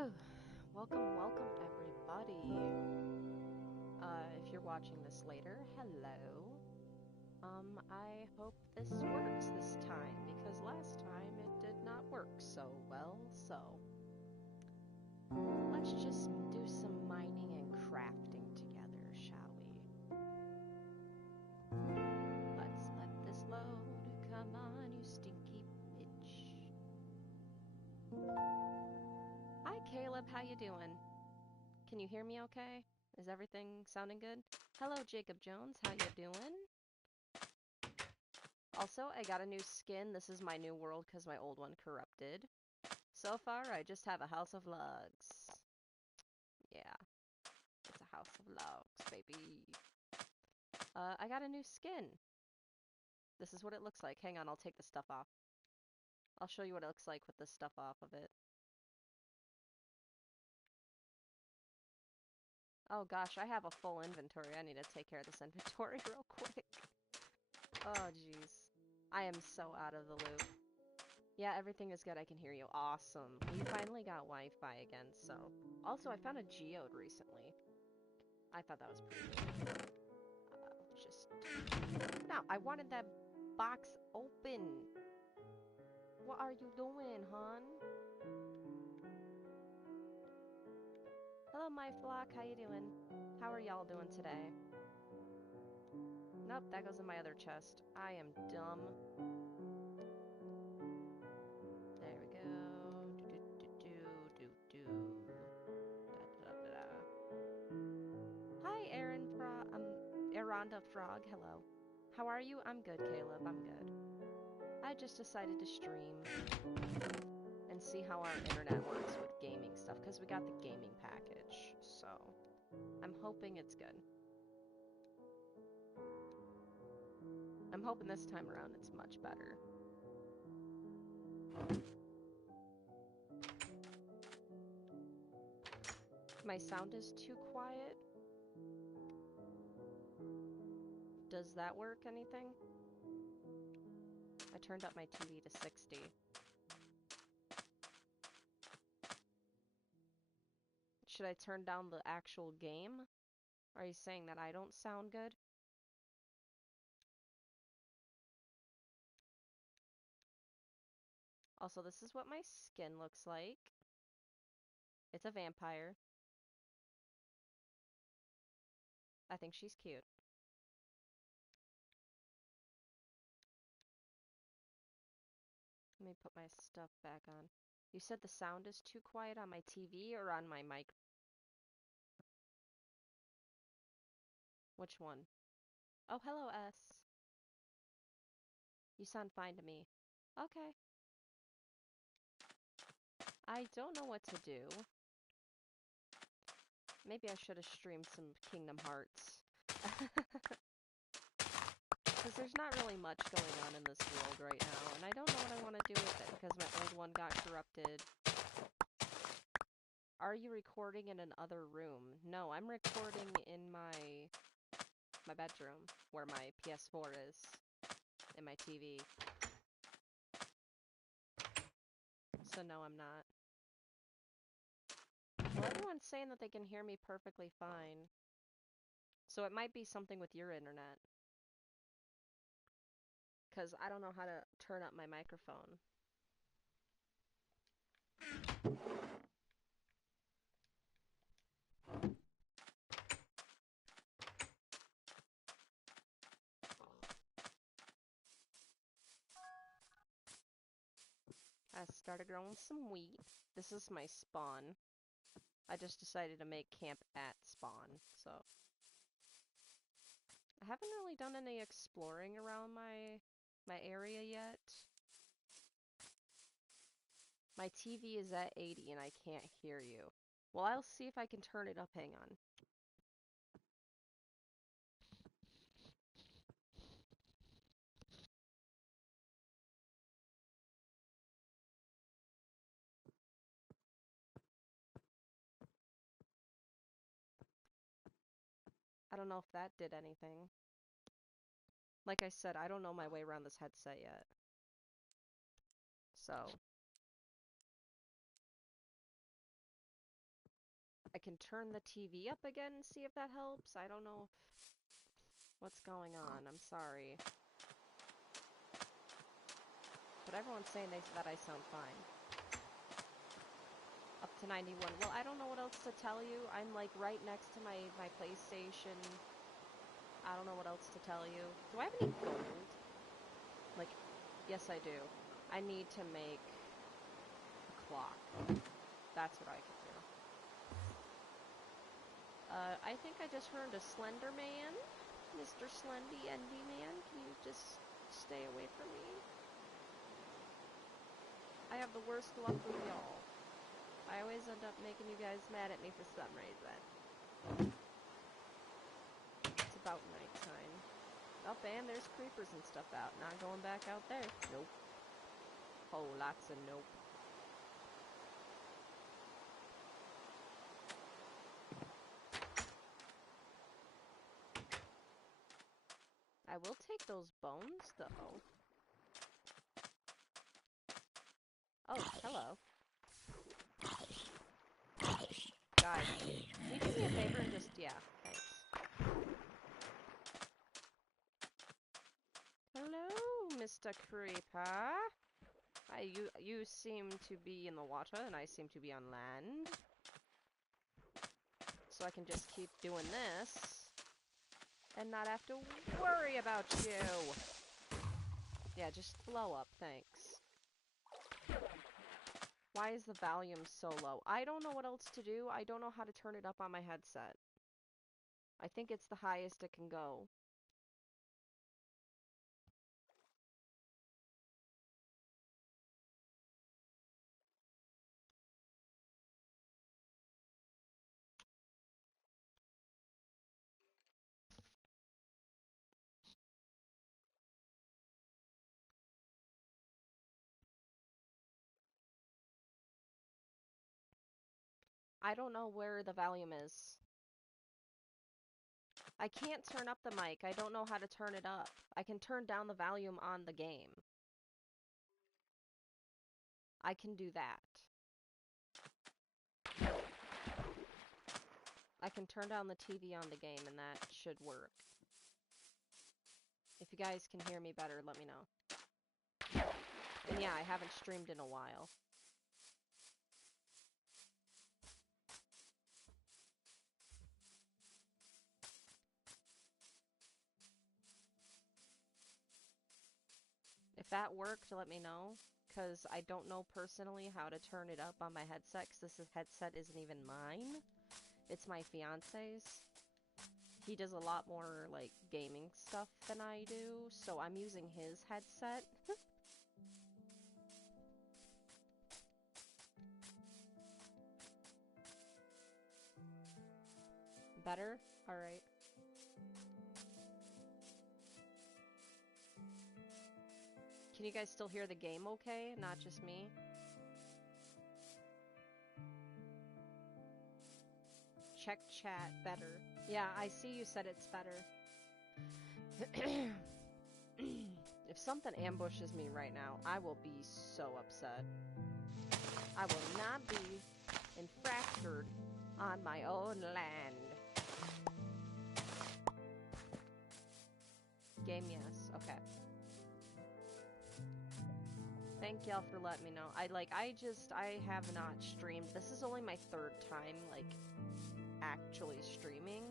Welcome, welcome everybody. If you're watching this later, hello. I hope this works this time because last time it did not work so well, so let's just do some mining and crafting together, shall we? Let's let this load. Come on, you stinky bitch. Hi Caleb, how you doing? Can you hear me okay? Is everything sounding good? Hello Jacob Jones, how you doing? Also, I got a new skin. This is my new world because my old one corrupted. So far, I just have a house of logs. Yeah, it's a house of logs, baby. I got a new skin. This is what it looks like. Hang on, I'll take the stuff off. I'll show you what it looks like with the stuff off of it. Oh gosh, I have a full inventory. I need to take care of this inventory real quick. Oh jeez. I am so out of the loop. Yeah, everything is good. I can hear you. Awesome. We finally got Wi-Fi again, so. Also, I found a geode recently. I thought that was pretty cool. Now, I wanted that box open. What are you doing, hon? Hello, my flock. How you doing? How are y'all doing today? Nope, that goes in my other chest. I am dumb. There we go. Hi, Aronda Frog. Hello. How are you? I'm good, Caleb. I'm good. I just decided to stream and see how our internet works with gaming stuff, because we got the gaming package, so I'm hoping it's good. I'm hoping this time around it's much better. My sound is too quiet. Does that work anything? I turned up my TV to 60. Should I turn down the actual game? Are you saying that I don't sound good? Also, this is what my skin looks like. It's a vampire. I think she's cute. Let me put my stuff back on. You said the sound is too quiet on my TV or on my mic? Which one? Oh, hello, S. You sound fine to me. Okay. I don't know what to do. Maybe I should have streamed some Kingdom Hearts. Because there's not really much going on in this world right now, and I don't know what I want to do with it because my old one got corrupted. Are you recording in another room? No, I'm recording in my bedroom, where my PS4 is, and my TV. So no, I'm not. Well, everyone's saying that they can hear me perfectly fine. So it might be something with your internet. Because I don't know how to turn up my microphone. I started growing some wheat. This is my spawn. I just decided to make camp at spawn, so. I haven't really done any exploring around my area yet. My TV is at 80 and I can't hear you. Well, I'll see if I can turn it up. Hang on. I don't know if that did anything. Like I said, I don't know my way around this headset yet. So. I can turn the TV up again and see if that helps. I don't know what's going on. I'm sorry. But everyone's saying that I sound fine. Up to 91. Well, I don't know what else to tell you. I'm like right next to my PlayStation. I don't know what else to tell you. Do I have any gold? Like, yes I do. I need to make a clock. That's what I can do. I think I just heard a Slender Man. Mr. Slendy Envy Man, can you just stay away from me? I have the worst luck with y'all. I always end up making you guys mad at me for some reason. It's about nighttime. Oh, and there's creepers and stuff out. Not going back out there. Nope. Oh, lots of nope. I will take those bones, though. Oh, hello. Guys, can you do me a favor and just, yeah, thanks. Hello, Mr. Creeper. You seem to be in the water, and I seem to be on land. So I can just keep doing this, and not have to worry about you. Yeah, just blow up, thanks. Why is the volume so low? I don't know what else to do. I don't know how to turn it up on my headset. I think it's the highest it can go. I don't know where the volume is. I can't turn up the mic. I don't know how to turn it up. I can turn down the volume on the game. I can do that. I can turn down the TV on the game and that should work. If you guys can hear me better, let me know. And yeah, I haven't streamed in a while. If that worked, let me know. Because I don't know personally how to turn it up on my headset, because this headset isn't even mine. It's my fiance's. He does a lot more, like, gaming stuff than I do, so I'm using his headset. Better? Alright. Can you guys still hear the game okay? Not just me? Check chat. Better. Yeah, I see you said it's better. If something ambushes me right now, I will be so upset. I will not be infracted on my own land. Game, yes. Okay. Thank y'all for letting me know. I have not streamed. This is only my third time, like, actually streaming.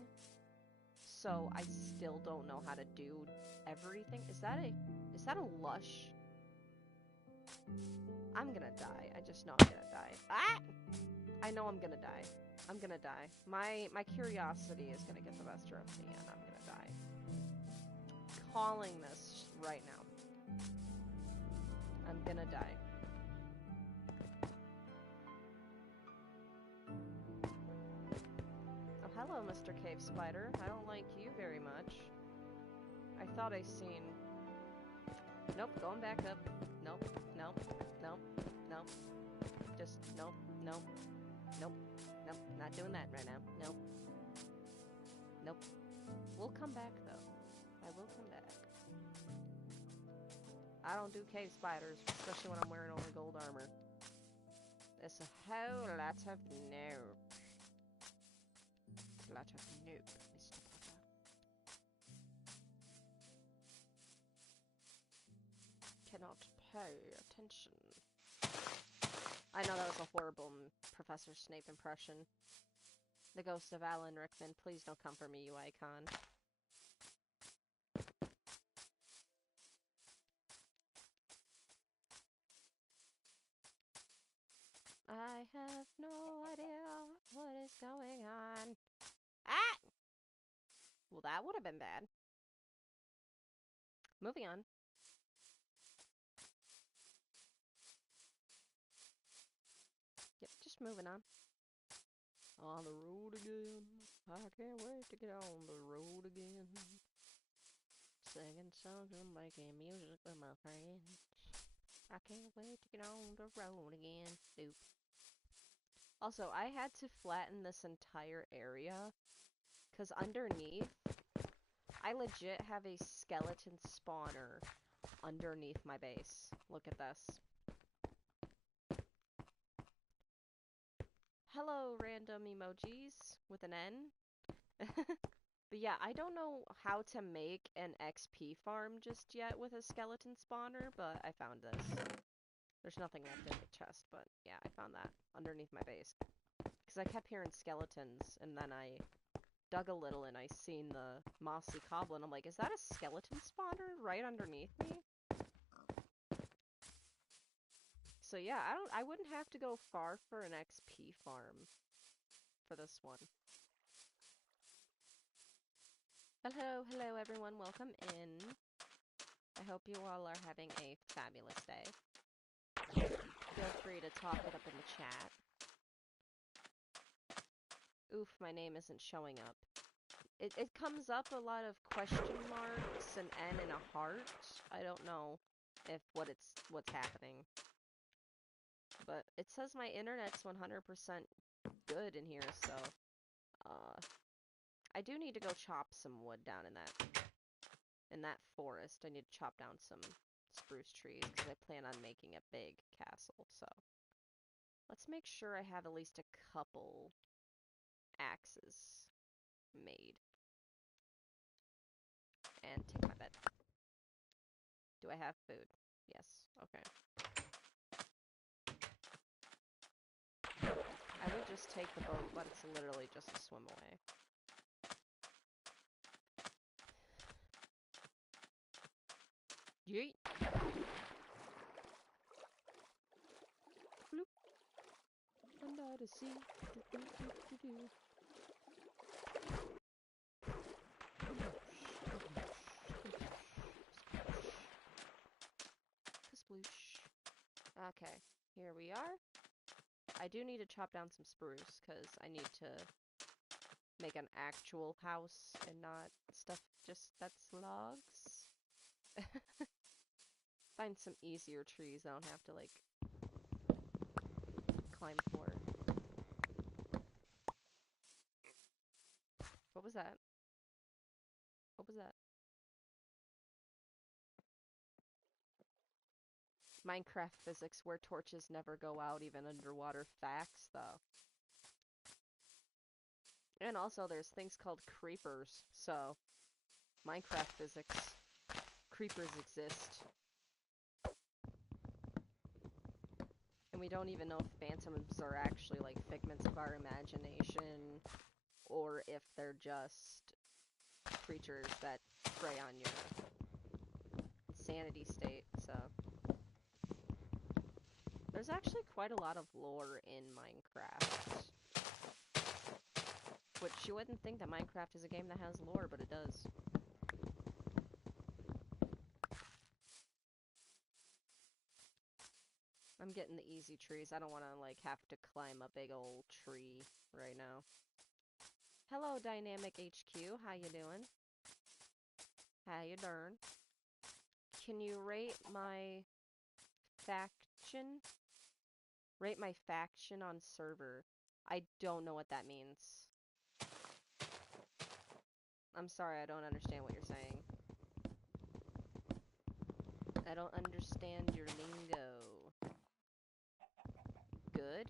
So I still don't know how to do everything. Is that a lush? I'm gonna die. I just know I'm gonna die. Ah! I know I'm gonna die. I'm gonna die. My curiosity is gonna get the best of me, and I'm gonna die. Calling this right now. I'm gonna die. Oh, hello, Mr. Cave Spider. I don't like you very much. I thought I seen... Nope, going back up. Nope, nope, nope, nope. Just, nope, nope, nope, nope. Not doing that right now. Nope. Nope. We'll come back, though. I will come back. I don't do cave spiders, especially when I'm wearing only gold armor. There's a whole lot of nope. Potter. Nope, Mr. Potter. Cannot pay attention. I know that was a horrible Professor Snape impression. The ghost of Alan Rickman, please don't come for me, you icon. I have no idea what is going on. Ah! Well, that would have been bad. Moving on. Yep, just moving on. On the road again. I can't wait to get on the road again. Singing songs and making music with my friends. I can't wait to get on the road again. Doop. Also, I had to flatten this entire area, because underneath, I legit have a skeleton spawner underneath my base. Look at this. Hello, random emojis with an N. But yeah, I don't know how to make an XP farm just yet with a skeleton spawner, but I found this. There's nothing left in the chest, but yeah, I found that underneath my base. Because I kept hearing skeletons, and then I dug a little and I seen the mossy cobble, and I'm like, is that a skeleton spawner right underneath me? So yeah, I wouldn't have to go far for an XP farm for this one. Hello everyone, welcome in. I hope you all are having a fabulous day. Feel free to talk it up in the chat. Oof, my name isn't showing up. It comes up a lot of question marks, an N and a heart. I don't know if what's happening. But it says my internet's 100% good in here, so I do need to go chop some wood down in that forest. I need to chop down some spruce trees because I plan on making a big castle. So let's make sure I have at least a couple axes made. And take my bed. Do I have food? Yes. Okay. I would just take the boat, but it's literally just a swim away. Yeet! Bloop! Under the sea. Do, do, do, do, do. Okay, here we are. I do need to chop down some spruce, because I need to make an actual house and not stuff just that's logs. Find some easier trees I don't have to, like, climb for. What was that? What was that? Minecraft physics where torches never go out even underwater. Facts, though. And also there's things called creepers, so Minecraft physics. Creepers exist. And we don't even know if phantoms are actually like figments of our imagination, or if they're just creatures that prey on your insanity state, so. There's actually quite a lot of lore in Minecraft. Which you wouldn't think that Minecraft is a game that has lore, but it does. I'm getting the easy trees. I don't want to, like, have to climb a big old tree right now. Hello, Dynamic HQ. How you doing? How you doing? Can you rate my faction? Rate my faction on server. I don't know what that means. I'm sorry, I don't understand what you're saying. I don't understand your lingo. Good?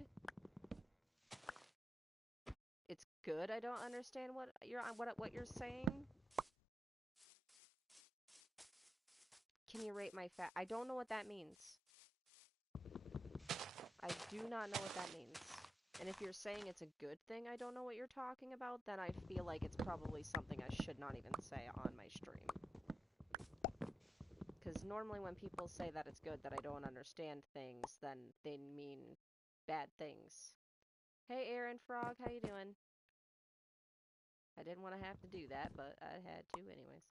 It's good. I don't understand what you're saying. Can you rate my fat? I don't know what that means. I do not know what that means. And if you're saying it's a good thing I don't know what you're talking about, then I feel like it's probably something I should not even say on my stream. Because normally when people say that it's good that I don't understand things, then they mean bad things. Hey Aaron Frog, how you doing? I didn't want to have to do that, but I had to anyways.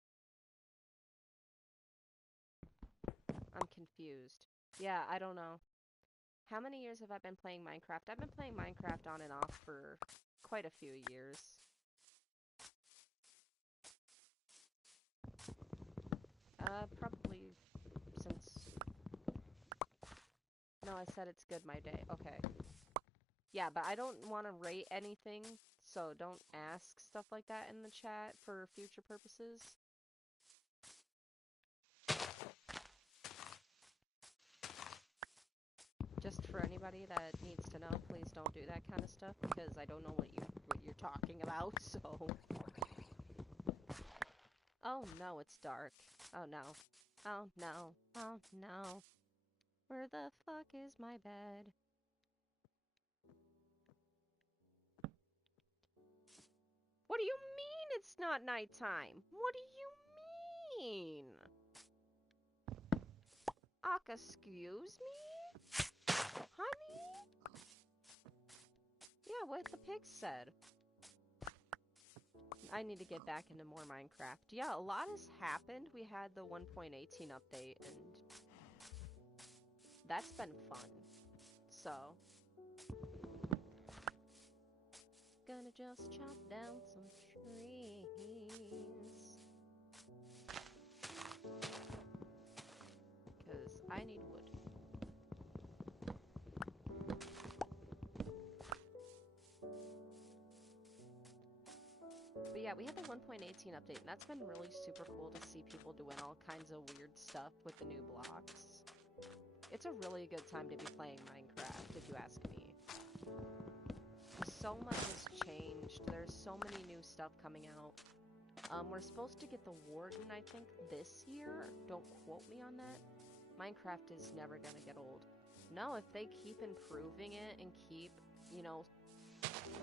I'm confused. Yeah, I don't know. How many years have I been playing Minecraft? I've been playing Minecraft on and off for quite a few years. Probably since... No, I said it's good my day. Okay. Yeah, but I don't want to rate anything, so don't ask stuff like that in the chat for future purposes. Just for anybody that needs to know, please don't do that kind of stuff because I don't know what you're talking about, so... Oh no, it's dark. Oh no. Oh no. Oh no. Where the fuck is my bed? What do you mean it's not nighttime? What do you mean? Excuse me? Honey? Yeah, what the pig said. I need to get back into more Minecraft. Yeah, a lot has happened. We had the 1.18 update, and that's been fun. So, gonna just chop down some trees. Because I need wood. But yeah, we had the 1.18 update, and that's been really super cool to see people doing all kinds of weird stuff with the new blocks. It's a really good time to be playing Minecraft, if you ask me. So much has changed. There's so many new stuff coming out. We're supposed to get the Warden, I think, this year. Don't quote me on that. Minecraft is never gonna get old. No, if they keep improving it and keep, you know,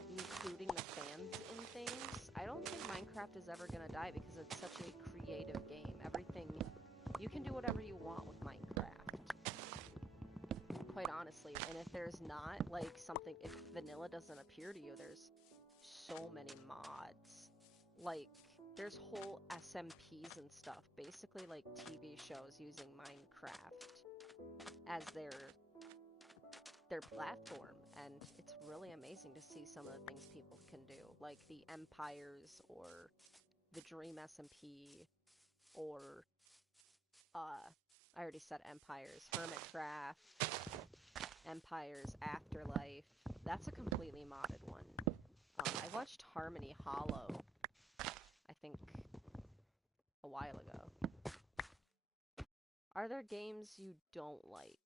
including the fans in things, I don't think Minecraft is ever gonna die because it's such a creative game. Everything, you can do whatever you want with Minecraft. Quite honestly, and if there's not, like, something, if vanilla doesn't appear to you, there's so many mods. Like, there's whole SMPs and stuff, basically like TV shows using Minecraft as their platform, and it's really amazing to see some of the things people can do, like the Empires, or the Dream SMP, or, I already said Empires, Hermitcraft, Empires Afterlife. That's a completely modded one. I watched Harmony Hollow, I think, a while ago. Are there games you don't like?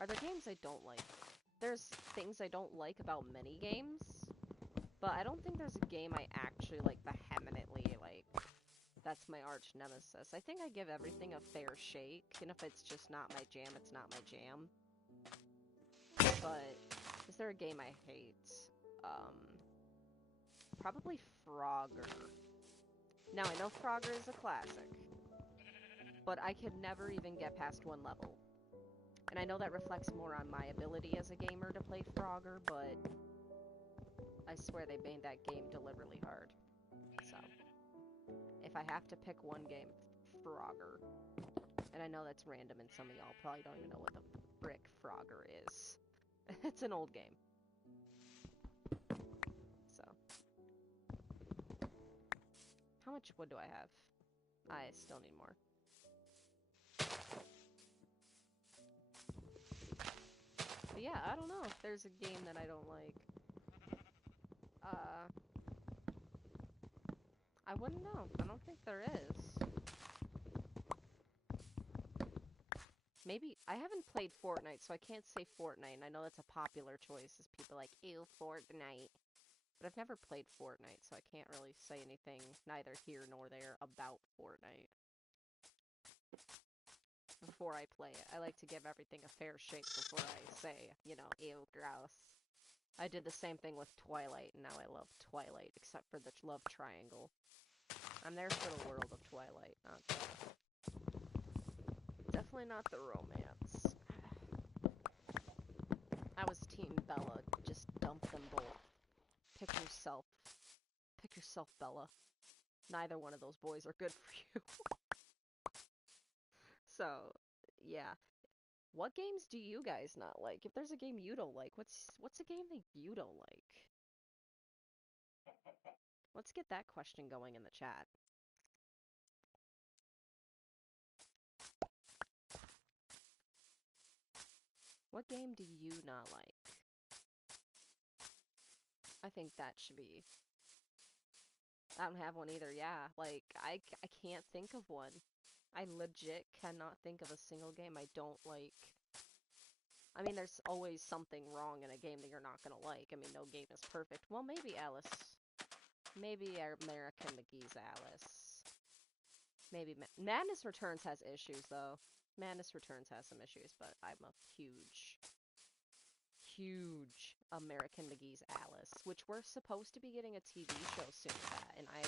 Are there games I don't like? There's things I don't like about many games, but I don't think there's a game I actually, like, vehemently, like, that's my arch nemesis. I think I give everything a fair shake, and if it's just not my jam, it's not my jam. But, is there a game I hate? Probably Frogger. Now, I know Frogger is a classic, but I could never even get past one level. And I know that reflects more on my ability as a gamer to play Frogger, but I swear they made that game deliberately hard. So, if I have to pick one game, Frogger. And I know that's random, and some of y'all probably don't even know what the frick Frogger is. It's an old game. So. How much wood do I have? I still need more. But yeah, I don't know if there's a game that I don't like. I wouldn't know. I don't think there is. Maybe I haven't played Fortnite, so I can't say Fortnite. And I know that's a popular choice, as people are like, ew, Fortnite. But I've never played Fortnite, so I can't really say anything neither here nor there about Fortnite. Before I play it, I like to give everything a fair shake before I say, you know, ew, gross. I did the same thing with Twilight, and now I love Twilight, except for the love triangle. I'm there for the world of Twilight, not the... Definitely not the romance. I was Team Bella, just dump them both. Pick yourself. Pick yourself, Bella. Neither one of those boys are good for you. So, yeah. What games do you guys not like? If there's a game you don't like, what's a game that you don't like? Let's get that question going in the chat. What game do you not like? I think that should be... I don't have one either, yeah. Like, I can't think of one. I legit cannot think of a single game I don't like. I mean, there's always something wrong in a game that you're not gonna like. I mean, no game is perfect. Well, maybe Alice. Maybe American McGee's Alice. Maybe Madness Returns has issues, though. Madness Returns has some issues, but I'm a huge American McGee's Alice, which we're supposed to be getting a TV show soon of that, and I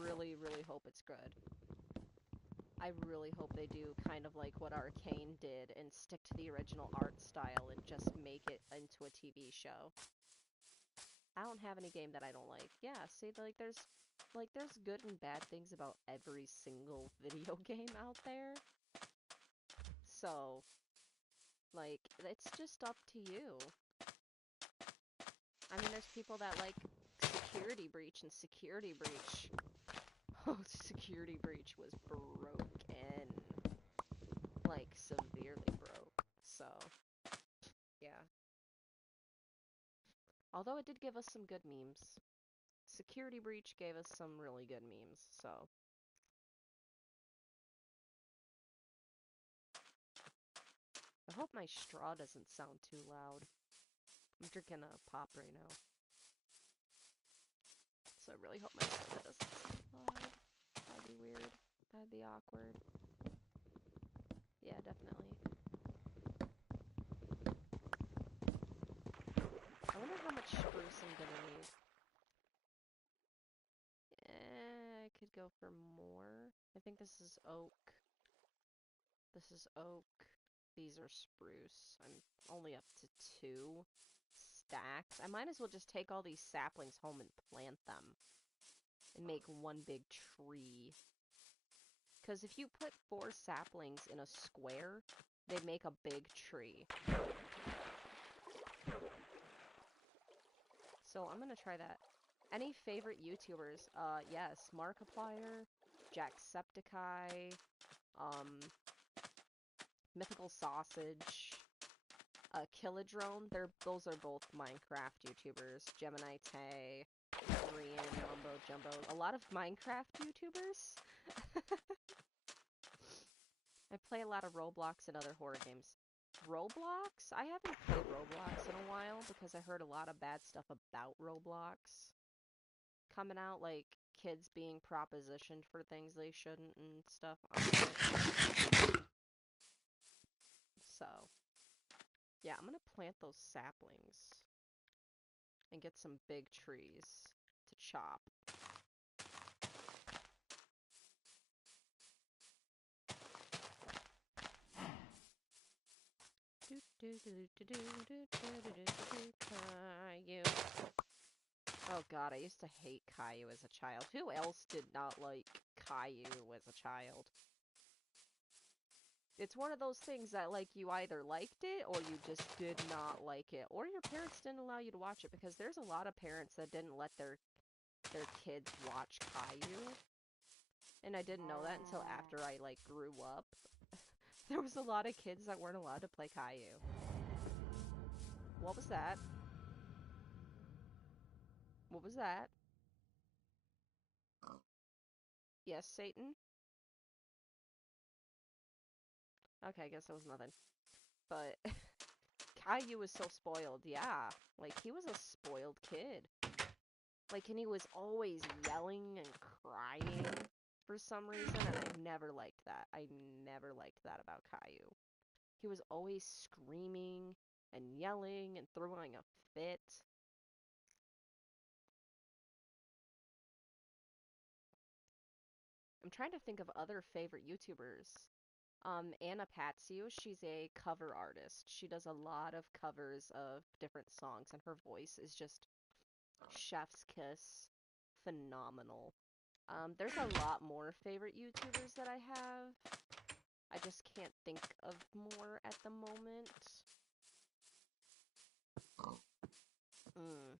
really, really hope it's good. I really hope they do kind of like what Arcane did and stick to the original art style and just make it into a TV show. I don't have any game that I don't like. Yeah, see, there's good and bad things about every single video game out there. So, like, it's just up to you. I mean, there's people that like Security Breach, and Security Breach... Oh, Security Breach was broken. Like, severely broke. So, yeah. Although it did give us some good memes. Security Breach gave us some really good memes, so... I hope my straw doesn't sound too loud. I'm drinking a pop right now. So I really hope my soda doesn't sound loud. That'd be weird. That'd be awkward. Yeah, definitely. I wonder how much spruce I'm gonna need. I could go for more. I think this is oak. This is oak. These are spruce. I'm only up to 2 stacks. I might as well just take all these saplings home and plant them. And make one big tree. Because if you put 4 saplings in a square, they make a big tree. So I'm gonna try that. Any favorite YouTubers? Yes, Markiplier, Jacksepticeye, Mythical Sausage, Killadrone. Those are both Minecraft YouTubers. Gemini Tay, Korean, Mumbo Jumbo. A lot of Minecraft YouTubers. I play a lot of Roblox and other horror games. Roblox? I haven't played Roblox in a while because I heard a lot of bad stuff about Roblox coming out, like kids being propositioned for things they shouldn't and stuff. So, yeah, I'm gonna plant those saplings and get some big trees to chop. Caillou. Oh god, I used to hate Caillou as a child. Who else did not like Caillou as a child? It's one of those things that, like, you either liked it or you just did not like it. Or your parents didn't allow you to watch it, because there's a lot of parents that didn't let their kids watch Caillou. And I didn't know that until after I, like, grew up. There was a lot of kids that weren't allowed to play Caillou. What was that? What was that? Yes, Satan? Okay, I guess it was nothing. But Caillou was so spoiled, yeah. Like, he was a spoiled kid. Like, and he was always yelling and crying for some reason, and I never liked that. I never liked that about Caillou. He was always screaming and yelling and throwing a fit. I'm trying to think of other favorite YouTubers. Anna Patsu, she's a cover artist. She does a lot of covers of different songs, and her voice is just chef's kiss. Phenomenal. There's a lot more favorite YouTubers that I have. I just can't think of more at the moment. Mm.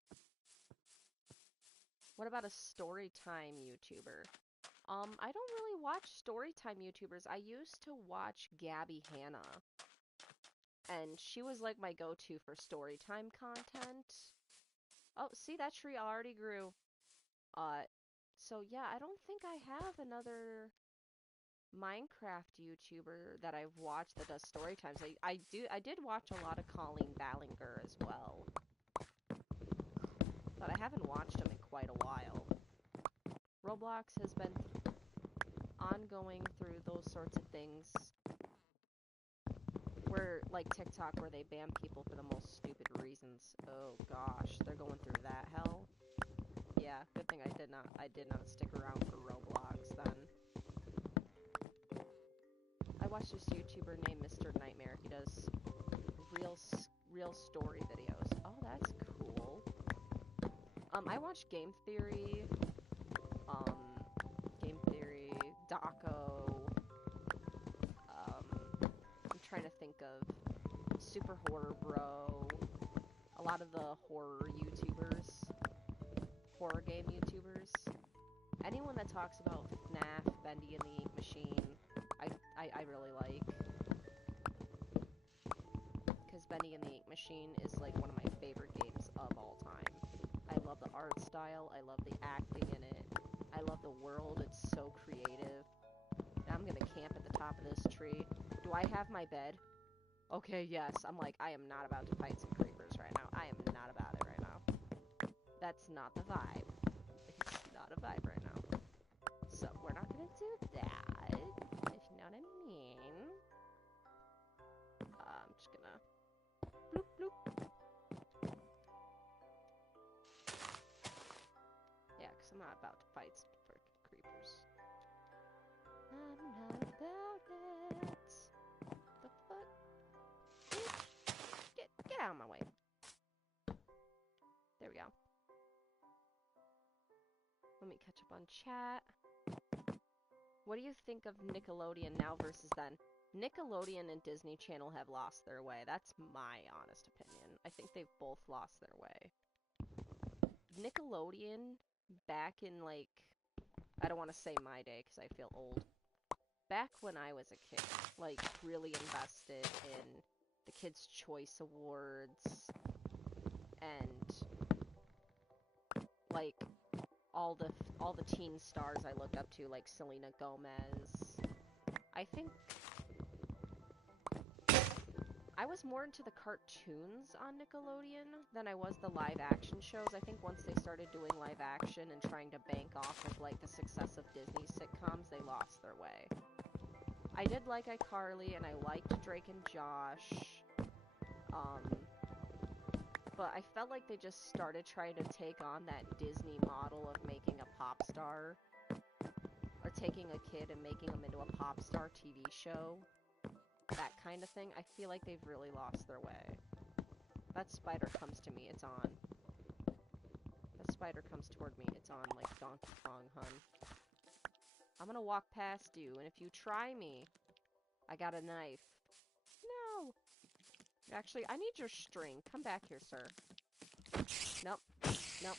What about a storytime YouTuber? I don't really watch storytime YouTubers. I used to watch Gabby Hanna, and she was like my go-to for storytime content. Oh, see, that tree already grew. Uh, so yeah, I don't think I have another Minecraft YouTuber that I've watched that does story times. I did watch a lot of Colleen Ballinger as well, but I haven't watched him in quite a while. Roblox has been ongoing through those sorts of things where, like TikTok, where they ban people for the most stupid reasons. Oh gosh, they're going through that hell. Yeah, good thing I did not stick around for Roblox then. I watched this YouTuber named Mr. Nightmare. He does real story videos. Oh, that's cool. I watched um, Game Theory, Daco. I'm trying to think of Super Horror Bro. A lot of the horror YouTubers, horror game YouTubers. Anyone that talks about FNAF, Bendy and the Ink Machine, I really like. Because Bendy and the Ink Machine is like one of my favorite games of all time. I love the art style, I love the acting in it, I love the world, it's so creative. Now I'm gonna camp at the top of this tree. Do I have my bed? Okay, yes. I'm like, I am not about to fight some creepers right now. I am not about it right now. That's not the vibe. It's not a vibe right now. So, we're not gonna do that, if you know what I mean. I'm just gonna bloop bloop. Yeah, because I'm not about to fight some freaking creepers. I'm not about it. The fuck? Bitch, get out of my way. There we go. Let me catch up on chat. What do you think of Nickelodeon now versus then? Nickelodeon and Disney Channel have lost their way. That's my honest opinion. I think they've both lost their way. Nickelodeon, back in like, I don't want to say my day because I feel old. Back when I was a kid, like really invested in the Kids' Choice Awards and like all the teen stars I looked up to, like Selena Gomez. I think I was more into the cartoons on Nickelodeon than I was the live action shows. I think once they started doing live action and trying to bank off of like the success of Disney sitcoms, they lost their way. I did like iCarly and I liked Drake and Josh. But I felt like they just started trying to take on that Disney model of making a pop star, or taking a kid and making them into a pop star TV show. That kind of thing. I feel like they've really lost their way. That spider comes to me, it's on. That spider comes toward me, it's on like Donkey Kong, hun. I'm gonna walk past you, and if you try me, I got a knife. No! Actually, I need your string. Come back here, sir. Nope. Nope.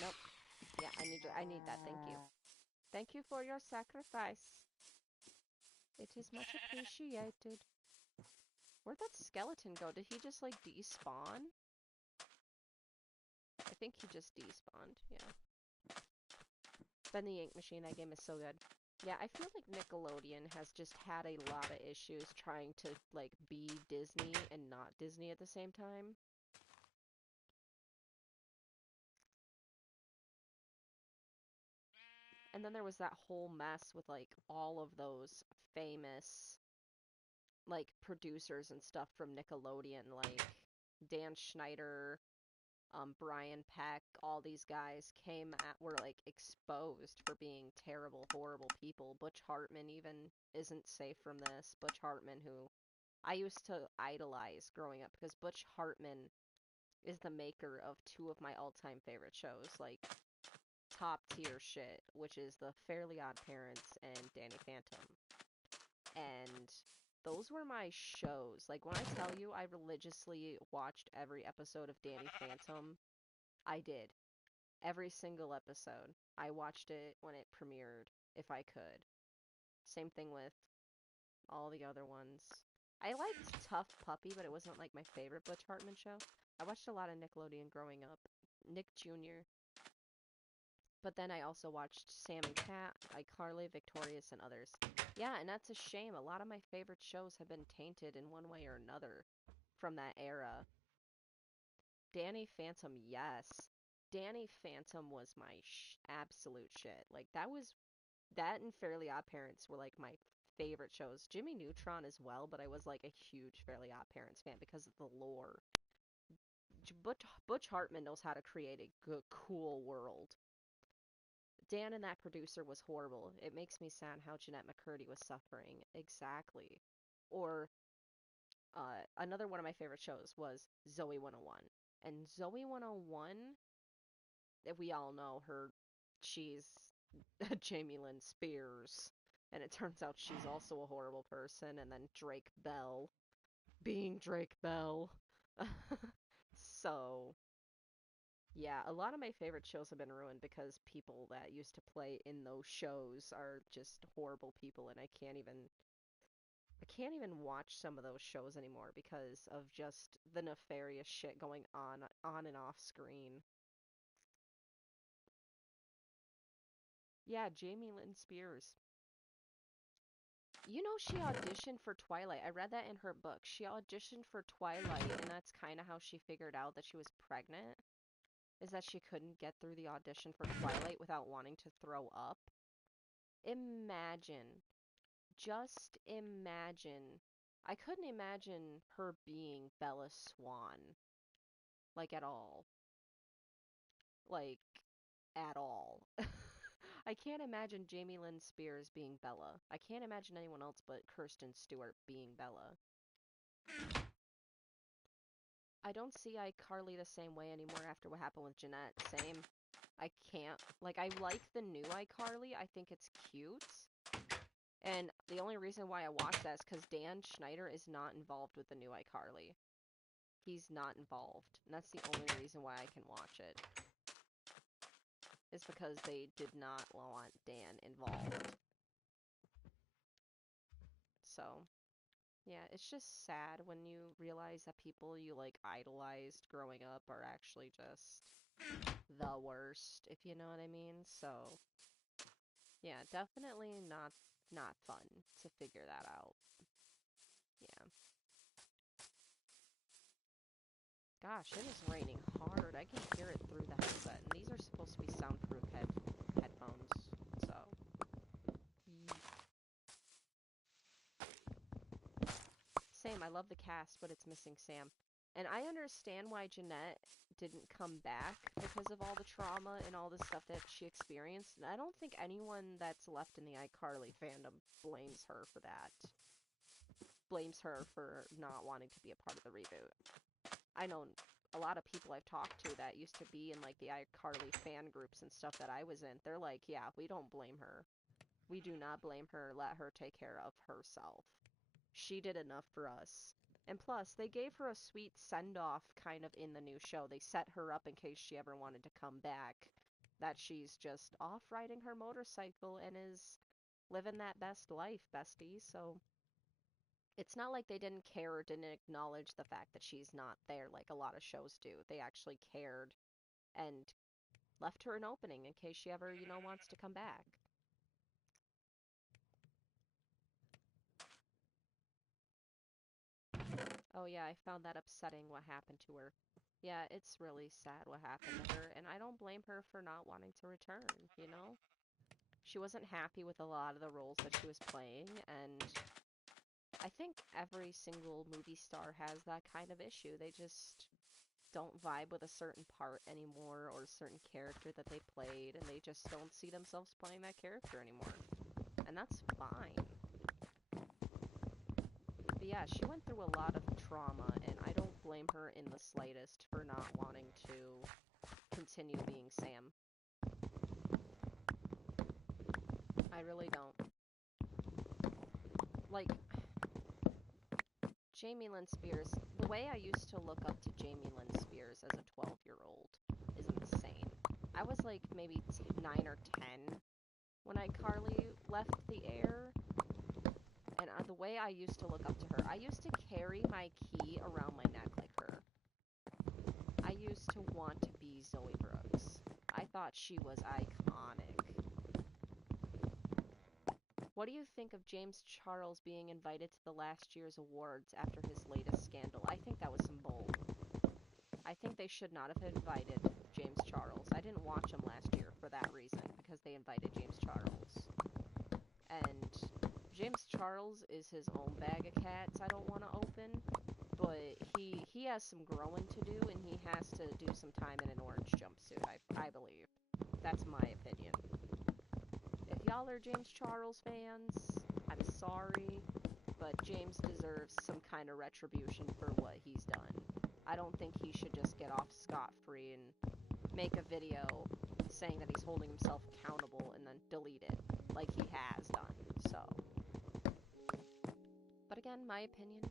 Nope. Yeah, I need that, thank you. Thank you for your sacrifice. It is much appreciated. Where'd that skeleton go? Did he just, like, despawn? I think he just despawned, yeah. Ben the Ink Machine, that game is so good. Yeah, I feel like Nickelodeon has just had a lot of issues trying to like be Disney and not Disney at the same time. And then there was that whole mess with like all of those famous like producers and stuff from Nickelodeon, like Dan Schneider, Brian Peck, all these guys were like exposed for being terrible, horrible people. Butch Hartman even isn't safe from this. Butch Hartman, who I used to idolize growing up because Butch Hartman is the maker of two of my all-time favorite shows, like top tier shit, which is the Fairly Odd Parents and Danny Phantom. And those were my shows. Like when I tell you I religiously watched every episode of Danny Phantom, I did. Every single episode. I watched it when it premiered, if I could. Same thing with all the other ones. I liked Tough Puppy, but it wasn't like my favorite Butch Hartman show. I watched a lot of Nickelodeon growing up. Nick Jr. But then I also watched Sam and Cat, iCarly, Victorious, and others. Yeah, and that's a shame. A lot of my favorite shows have been tainted in one way or another from that era. Danny Phantom, yes. Danny Phantom was my absolute shit. Like that and Fairly Odd Parents were like my favorite shows. Jimmy Neutron as well, but I was like a huge Fairly Odd Parents fan because of the lore. Butch Hartman knows how to create a good, cool world. Dan and that producer was horrible. It makes me sad how Jeanette McCurdy was suffering. Exactly. Or another one of my favorite shows was Zoe 101. And Zoe 101, if we all know her, she's Jamie Lynn Spears. And it turns out she's also a horrible person. And then Drake Bell being Drake Bell. So, yeah, a lot of my favorite shows have been ruined because people that used to play in those shows are just horrible people, and I can't even watch some of those shows anymore because of just the nefarious shit going on and off screen. Yeah, Jamie Lynn Spears. You know she auditioned for Twilight. I read that in her book. She auditioned for Twilight, and that's kind of how she figured out that she was pregnant, is that she couldn't get through the audition for Twilight without wanting to throw up. Imagine. Just imagine. I couldn't imagine her being Bella Swan, like at all. Like, at all. I can't imagine Jamie Lynn Spears being Bella. I can't imagine anyone else but Kirsten Stewart being Bella. I don't see iCarly the same way anymore after what happened with Jeanette. Same. I can't. Like, I like the new iCarly. I think it's cute. And the only reason why I watch that is because Dan Schneider is not involved with the new iCarly. He's not involved. And that's the only reason why I can watch it. Is because they did not want Dan involved. So, yeah, it's just sad when you realize that people you like idolized growing up are actually just the worst, if you know what I mean. So, yeah, definitely not fun to figure that out. Yeah. Gosh, it is raining hard. I can hear it through the headset, and these are supposed to be soundproof headphones. So, same. I love the cast, but it's missing Sam. And I understand why Jeanette didn't come back because of all the trauma and all the stuff that she experienced. And I don't think anyone that's left in the iCarly fandom blames her for that. Blames her for not wanting to be a part of the reboot. I know a lot of people I've talked to that used to be in like the iCarly fan groups and stuff that I was in. They're like, yeah, we don't blame her. We do not blame her. Let her take care of herself. She did enough for us. And plus, they gave her a sweet send-off kind of in the new show. They set her up in case she ever wanted to come back. That she's just off riding her motorcycle and is living that best life, bestie. So it's not like they didn't care or didn't acknowledge the fact that she's not there like a lot of shows do. They actually cared and left her an opening in case she ever, wants to come back. Oh yeah, I found that upsetting what happened to her. Yeah, it's really sad what happened to her, and I don't blame her for not wanting to return, you know? She wasn't happy with a lot of the roles that she was playing, and I think every single movie star has that kind of issue. They just don't vibe with a certain part anymore or a certain character that they played, and they just don't see themselves playing that character anymore. And that's fine. But yeah, she went through a lot of trauma, and I don't blame her in the slightest for not wanting to continue being Sam. I really don't. Like, Jamie Lynn Spears, the way I used to look up to Jamie Lynn Spears as a 12-year-old is insane. I was like maybe 9 or 10 when iCarly left the air, and the way I used to look up to her, I used to carry my key around my neck like her. I used to want to be Zoe Brooks. I thought she was iconic. What do you think of James Charles being invited to the last year's awards after his latest scandal? I think that was some bull. I think they should not have invited James Charles. I didn't watch him last year for that reason, because they invited James Charles. And James Charles is his own bag of cats I don't want to open, but he has some growing to do, and he has to do some time in an orange jumpsuit, I believe. That's my opinion. If y'all are James Charles fans, I'm sorry, but James deserves some kind of retribution for what he's done. I don't think he should just get off scot-free and make a video saying that he's holding himself accountable and then delete it, like he has done, so. But again, my opinion,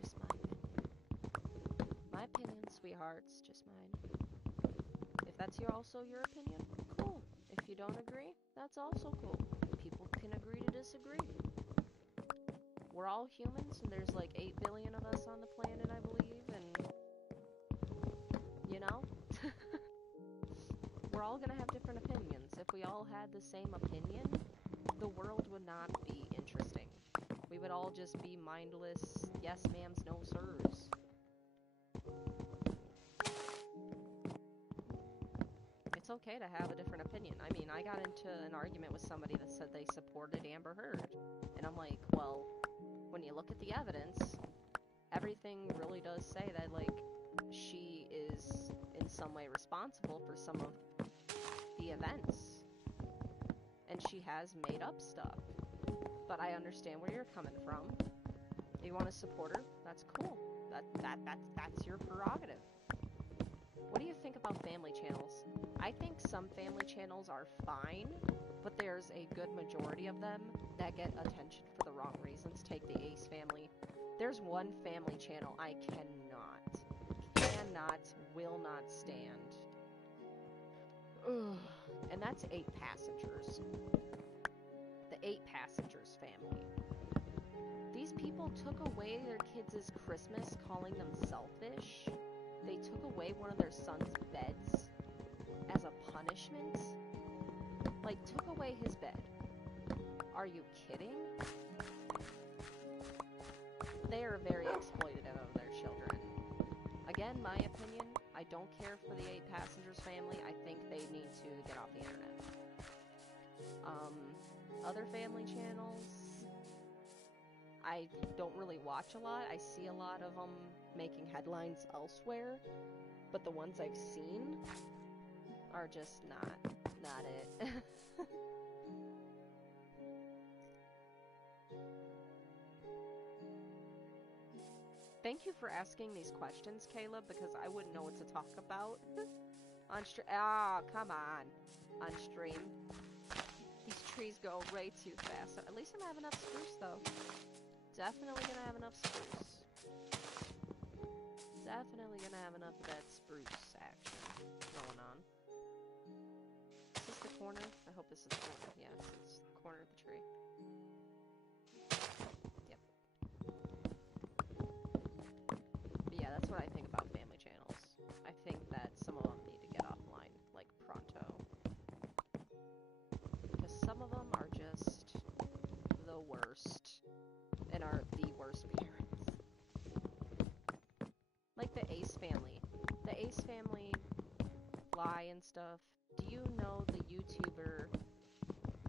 just my opinion. My opinion, sweethearts, just mine. If that's also your opinion, cool. If you don't agree, that's also cool. People can agree to disagree. We're all humans, and there's like 8 billion of us on the planet, I believe, and, you know? We're all gonna have different opinions. If we all had the same opinion, the world would not be interesting. We would all just be mindless, yes ma'ams, no sirs. It's okay to have a different opinion. I mean, I got into an argument with somebody that said they supported Amber Heard. And I'm like, well, when you look at the evidence, everything really does say that, like, she is in some way responsible for some of the events. And she has made up stuff. But I understand where you're coming from. If you want to support her, that's cool. That's your prerogative. What do you think about family channels? I think some family channels are fine, but there's a good majority of them that get attention for the wrong reasons. Take the Ace family. There's one family channel I will not stand. Ugh. And that's 8 Passengers. The 8 Passengers family. These people took away their kids' Christmas, calling them selfish. They took away one of their son's beds as a punishment. Like, took away his bed. Are you kidding? They are very exploitative of their children. Again, my opinion, I don't care for the 8 Passengers family. I think they need to get off the internet. Other family channels, I don't really watch a lot. I see a lot of them making headlines elsewhere, but the ones I've seen are just not it. Thank you for asking these questions, Caleb, because I wouldn't know what to talk about on stream. Ah, come on. On stream. These trees go way too fast. At least I'm gonna have enough spruce, though. Definitely gonna have enough spruce. Definitely gonna have enough of that spruce action going on. Is this the corner? I hope this is the corner. Yeah, it's the corner of the tree. Yep. But yeah, that's what I think about family channels. I think that some of them need to get offline, like pronto. Because some of them are just the worst, and are the worst parents. fly and stuff. Do you know the YouTuber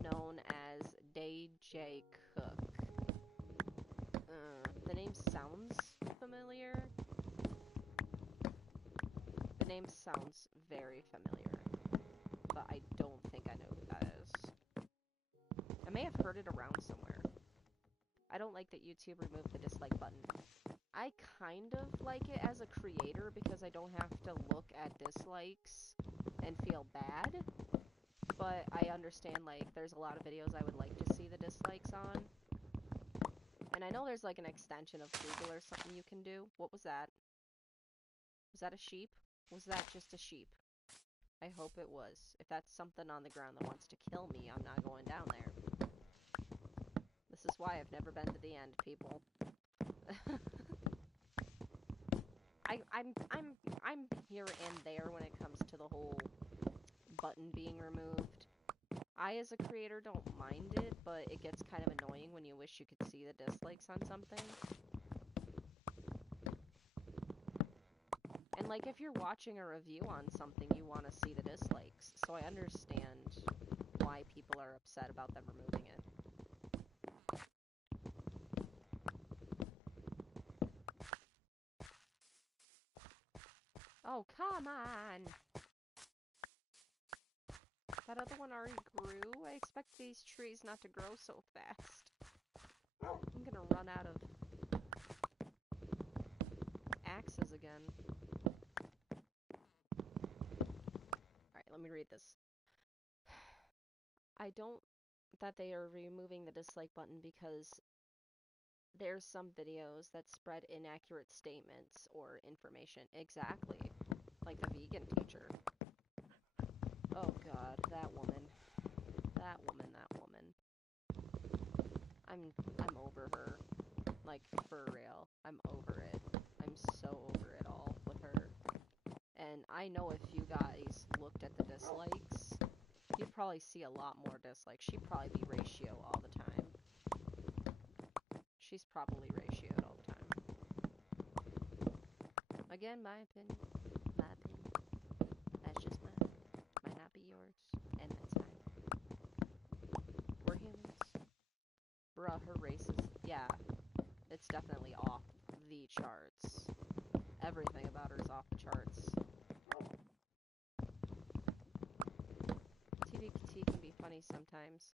known as DJ Cook? The name sounds familiar. The name sounds very familiar, but I don't think I know who that is. I may have heard it around somewhere. I don't like that YouTube removed the dislike button. I kind of like it as a creator because I don't have to look at dislikes and feel bad. But I understand, like, there's a lot of videos I would like to see the dislikes on. And I know there's, like, an extension of Google or something you can do. What was that? Was that a sheep? Was that just a sheep? I hope it was. If that's something on the ground that wants to kill me, I'm not going down there. This is why I've never been to the end, people. I'm here and there when it comes to the whole button being removed. I, as a creator, don't mind it, but it gets kind of annoying when you wish you could see the dislikes on something. And, like, if you're watching a review on something, you want to see the dislikes, so I understand why people are upset about them removing it. Oh, come on! That other one already grew? I expect these trees not to grow so fast. I'm gonna run out of axes again. Alright, let me read this. I don't that they are removing the dislike button because there's some videos that spread inaccurate statements or information. Exactly. Like the vegan teacher. Oh god, that woman. That woman, that woman. I'm over her. Like, for real. I'm over it. I'm so over it all with her. And I know if you guys looked at the dislikes, you'd probably see a lot more dislikes. She'd probably be ratio all the time. She's probably ratioed all the time. Again, my opinion. My opinion. That's just mine. Might not be yours. And that's fine. We're humans. Bruh, her race is... Yeah. It's definitely off the charts. Everything about her is off the charts. TVT can be funny sometimes.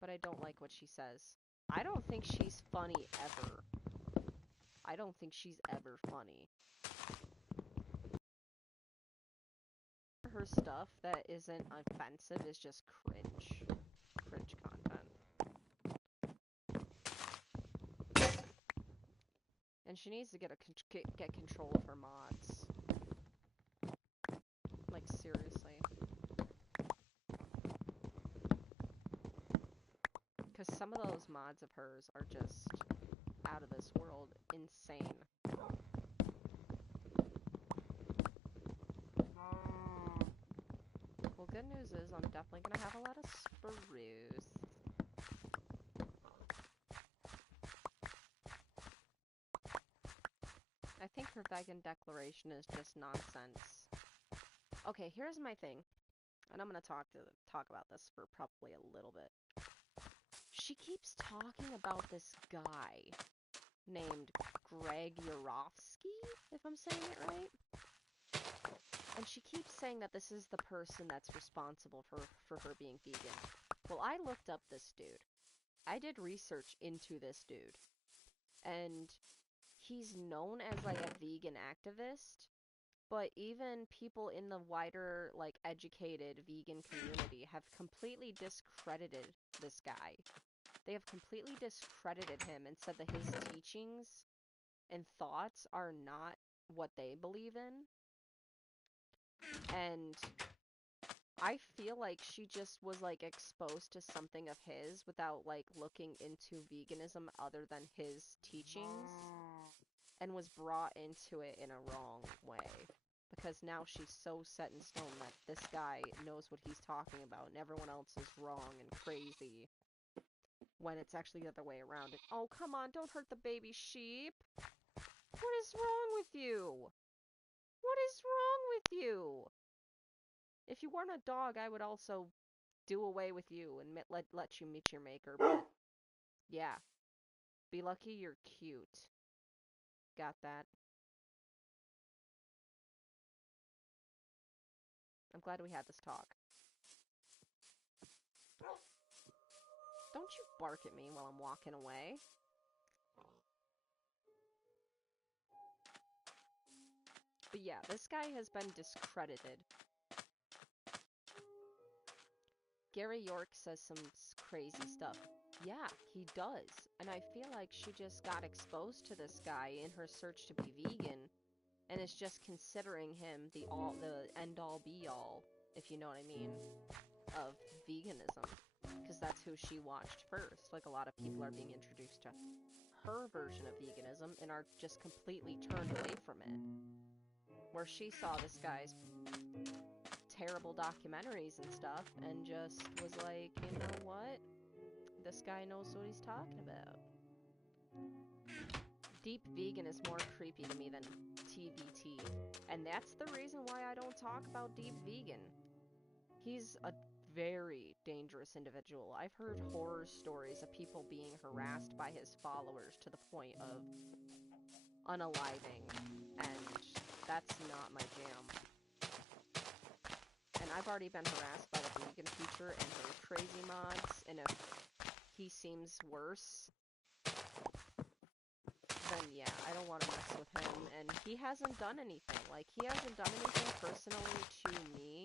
But I don't like what she says. I don't think she's funny ever. I don't think she's ever funny. Her stuff that isn't offensive is just cringe. Cringe content. And she needs to get control of her mods. Like, seriously. Because some of those mods of hers are just out of this world insane. Well, good news is I'm definitely going to have a lot of spruce. I think her vegan declaration is just nonsense. Okay, here's my thing. And I'm going to talk about this for probably a little bit. She keeps talking about this guy named Greg Yurovsky, if I'm saying it right. And she keeps saying that this is the person that's responsible for her being vegan. Well, I looked up this dude. I did research into this dude. And he's known as, like, a vegan activist. But even people in the wider, like, educated vegan community have completely discredited this guy. They have completely discredited him and said that his teachings and thoughts are not what they believe in. And I feel like she just was, like, exposed to something of his without, like, looking into veganism other than his teachings, and was brought into it in a wrong way. Because now she's so set in stone that this guy knows what he's talking about and everyone else is wrong and crazy, when it's actually the other way around. And, oh, come on, don't hurt the baby sheep! What is wrong with you? What is wrong with you? If you weren't a dog, I would also do away with you and let you meet your maker, but yeah. Be lucky you're cute. Got that? I'm glad we had this talk. Don't you bark at me while I'm walking away. But yeah, this guy has been discredited. Gary York says some crazy stuff. Yeah, he does. And I feel like she just got exposed to this guy in her search to be vegan and is just considering him the end all be all, if you know what I mean, of veganism. Because that's who she watched first. Like, a lot of people are being introduced to her version of veganism and are just completely turned away from it. Where she saw this guy's terrible documentaries and stuff and just was like, you know what? This guy knows what he's talking about. Deep vegan is more creepy to me than TVT. And that's the reason why I don't talk about deep vegan. He's a very dangerous individual. I've heard horror stories of people being harassed by his followers to the point of unaliving, and that's not my jam. And I've already been harassed by the vegan teacher and her crazy mods, and if he seems worse, then yeah, I don't want to mess with him, and he hasn't done anything. Like, he hasn't done anything personally to me,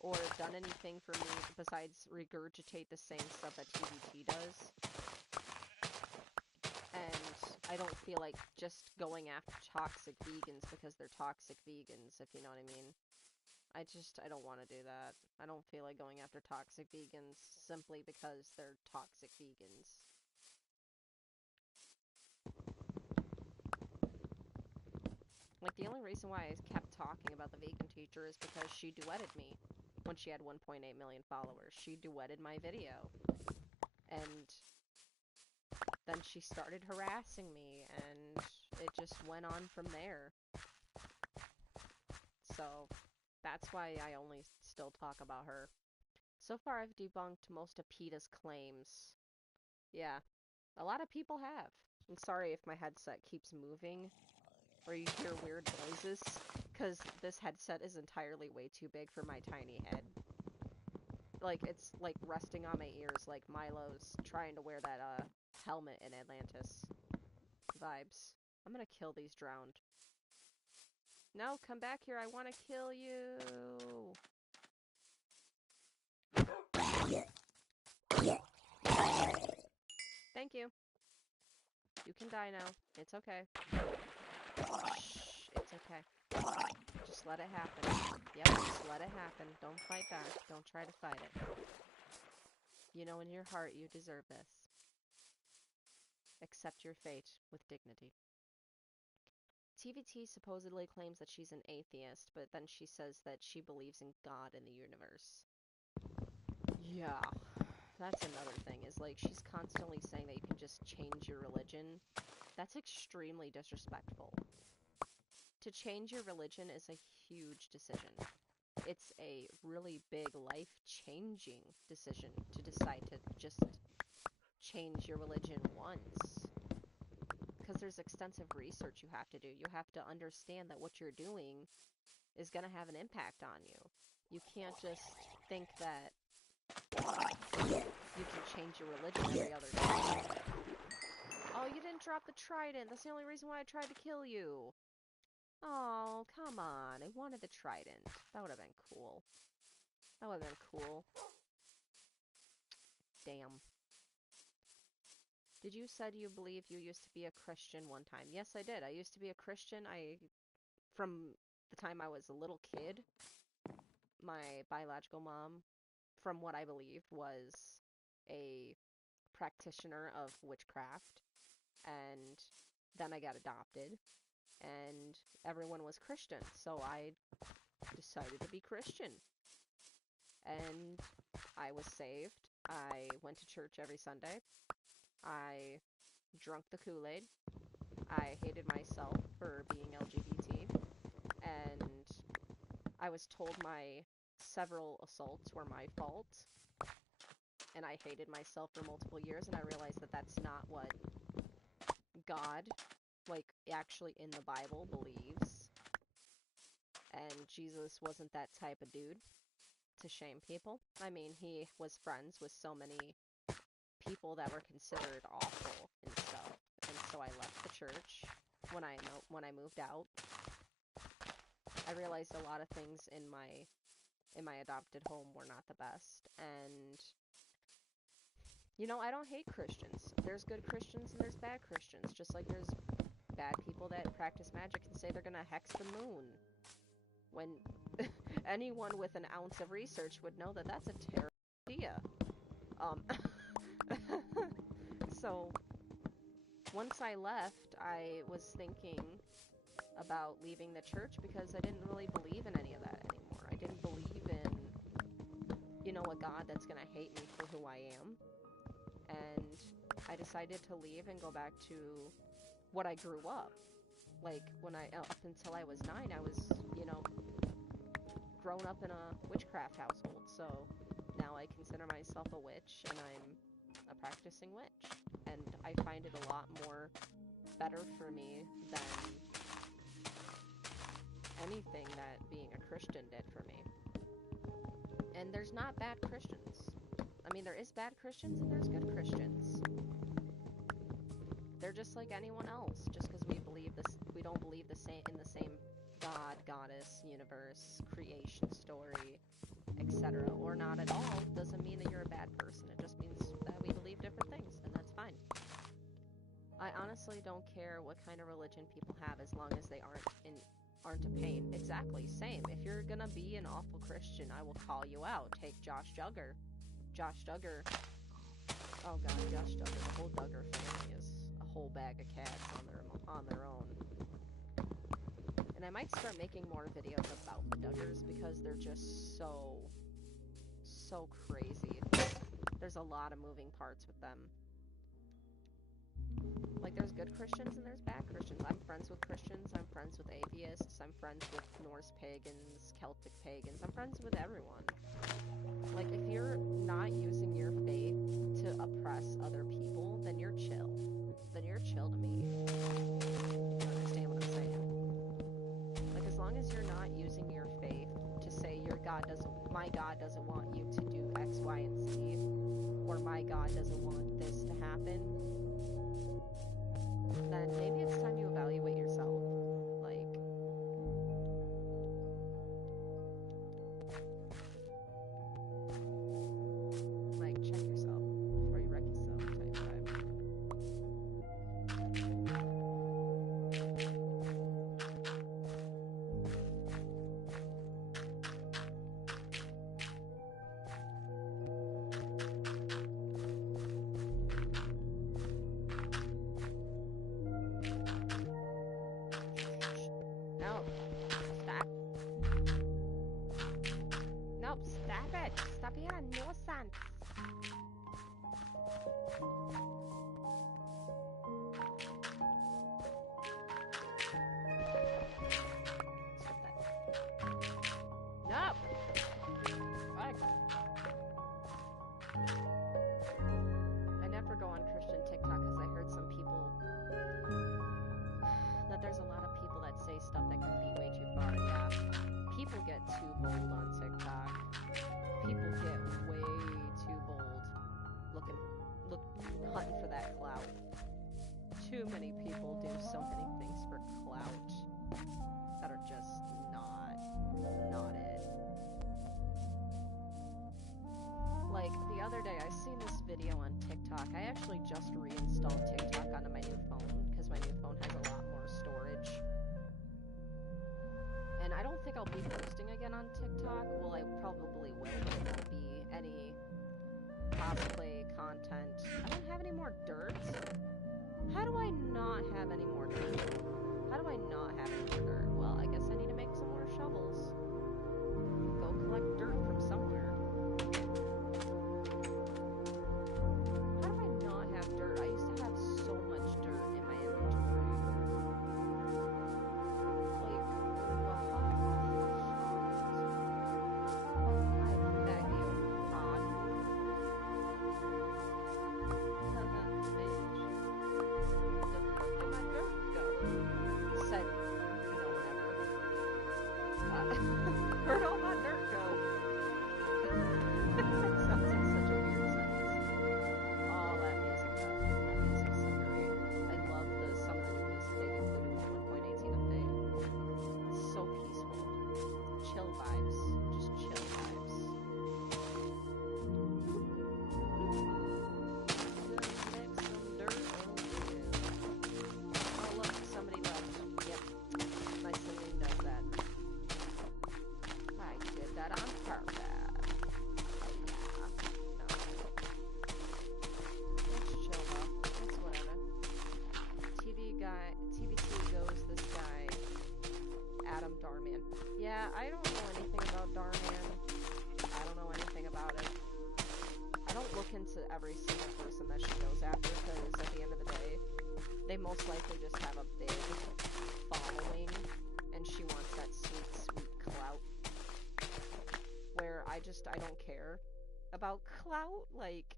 or done anything for me besides regurgitate the same stuff that TVT does. And I don't feel like just going after toxic vegans because they're toxic vegans, if you know what I mean. I don't want to do that. I don't feel like going after toxic vegans simply because they're toxic vegans. Like, the only reason why I kept talking about the vegan teacher is because she duetted me when she had 1.8 million followers. She duetted my video. And then she started harassing me, and it just went on from there. So, that's why I only still talk about her. So far, I've debunked most of PETA's claims. Yeah, a lot of people have. I'm sorry if my headset keeps moving, or you hear weird noises, because this headset is entirely way too big for my tiny head. Like, it's, like, resting on my ears like Milo's trying to wear that, helmet in Atlantis. Vibes. I'm gonna kill these drowned. No, come back here, I wanna kill you! Thank you. You can die now. It's okay. Shh, it's okay. Just let it happen. Yep, just let it happen. Don't fight back. Don't try to fight it. You know in your heart you deserve this. Accept your fate with dignity. TVT supposedly claims that she's an atheist, but then she says that she believes in God and the universe. Yeah, that's another thing, is like, she's constantly saying that you can just change your religion. That's extremely disrespectful. To change your religion is a huge decision. It's a really big life-changing decision to decide to just change your religion once. Because there's extensive research you have to do. You have to understand that what you're doing is going to have an impact on you. You can't just think that you can change your religion every other day. Oh, you didn't drop the trident. That's the only reason why I tried to kill you. Oh, come on. I wanted the trident. That would have been cool. That would have been cool. Damn. Did you said you believe you used to be a Christian one time? Yes, I did. I used to be a Christian. From the time I was a little kid, my biological mom, from what I believe, was a practitioner of witchcraft. And then I got adopted, and everyone was Christian, so I decided to be Christian. And I was saved. I went to church every Sunday. I drunk the Kool-Aid. I hated myself for being LGBT. And I was told my several assaults were my fault, and I hated myself for multiple years, and I realized that that's not what God, like, actually in the Bible believes. And Jesus wasn't that type of dude to shame people. I mean, he was friends with so many people that were considered awful and stuff. And so I left the church when I moved out. I realized a lot of things in my adopted home were not the best. And you know, I don't hate Christians. There's good Christians and there's bad Christians, just like there's bad people that practice magic and say they're gonna hex the moon, when anyone with an ounce of research would know that that's a terrible idea. So once I left, I was thinking about leaving the church because I didn't really believe in any of that anymore. I didn't believe in, you know, a God that's gonna hate me for who I am. And I decided to leave and go back to what I grew up. Like, up until I was 9, I was, you know, grown up in a witchcraft household. So now I consider myself a witch, and I'm a practicing witch. And I find it a lot more better for me than anything that being a Christian did for me. And there's not bad Christians. I mean, there is bad Christians and there's good Christians. They're just like anyone else. Just because we don't believe in the same God, goddess, universe, creation story, etc., or not at all, doesn't mean that you're a bad person. It just means that we believe different things, and that's fine. I honestly don't care what kind of religion people have as long as they aren't a pain. Exactly, same. If you're gonna be an awful Christian, I will call you out. Take Josh Duggar. Josh Duggar. Oh god, Josh Duggar. The whole Duggar family is a whole bag of cats on their own. And I might start making more videos about the Duggars because they're just so crazy. There's a lot of moving parts with them. Like, there's good Christians and there's bad Christians. I'm friends with Christians, I'm friends with atheists, I'm friends with Norse pagans, Celtic pagans, I'm friends with everyone. Like, if you're not using your faith to oppress other people, then you're chill. Then you're chill to me. You understand what I'm saying? Like, as long as you're not using your faith to say my God doesn't want you to do X, Y, and Z, or my God doesn't want this to happen, then maybe it's time you evaluate yourself. Like check yourself before you wreck yourself, type vibe. No. Stop. Nope, stop it. Stop being a nuisance. Stop that. No! Fuck. I never go on Christian TikTok because I heard some people that there's a lot of people that say stuff that can be way too far. Yeah. People get too bold on TikTok. People get way too bold. Hunting for that clout. Too many people do so many things for clout that are just not it. Like, the other day I seen this video on TikTok. I actually just reinstalled TikTok onto my new phone because my new phone has a lot more storage. And I don't think I'll be posting again on TikTok. Well, I probably will, but it won't be any cosplay content. I don't have any more dirt. How do I not have any more dirt? How do I not have any more dirt? Well, I guess I need to make some more shovels. Go collect dirt from somewhere. How do I not have dirt? I used to have so much dirt in my inventory. Like, what? guy, TBT goes this guy, Adam Darman. Yeah, I don't know anything about Darman. I don't know anything about it. I don't look into every single person that she goes after, because at the end of the day, they most likely just have a big following, and she wants that sweet, sweet clout. Where I don't care about clout. Like,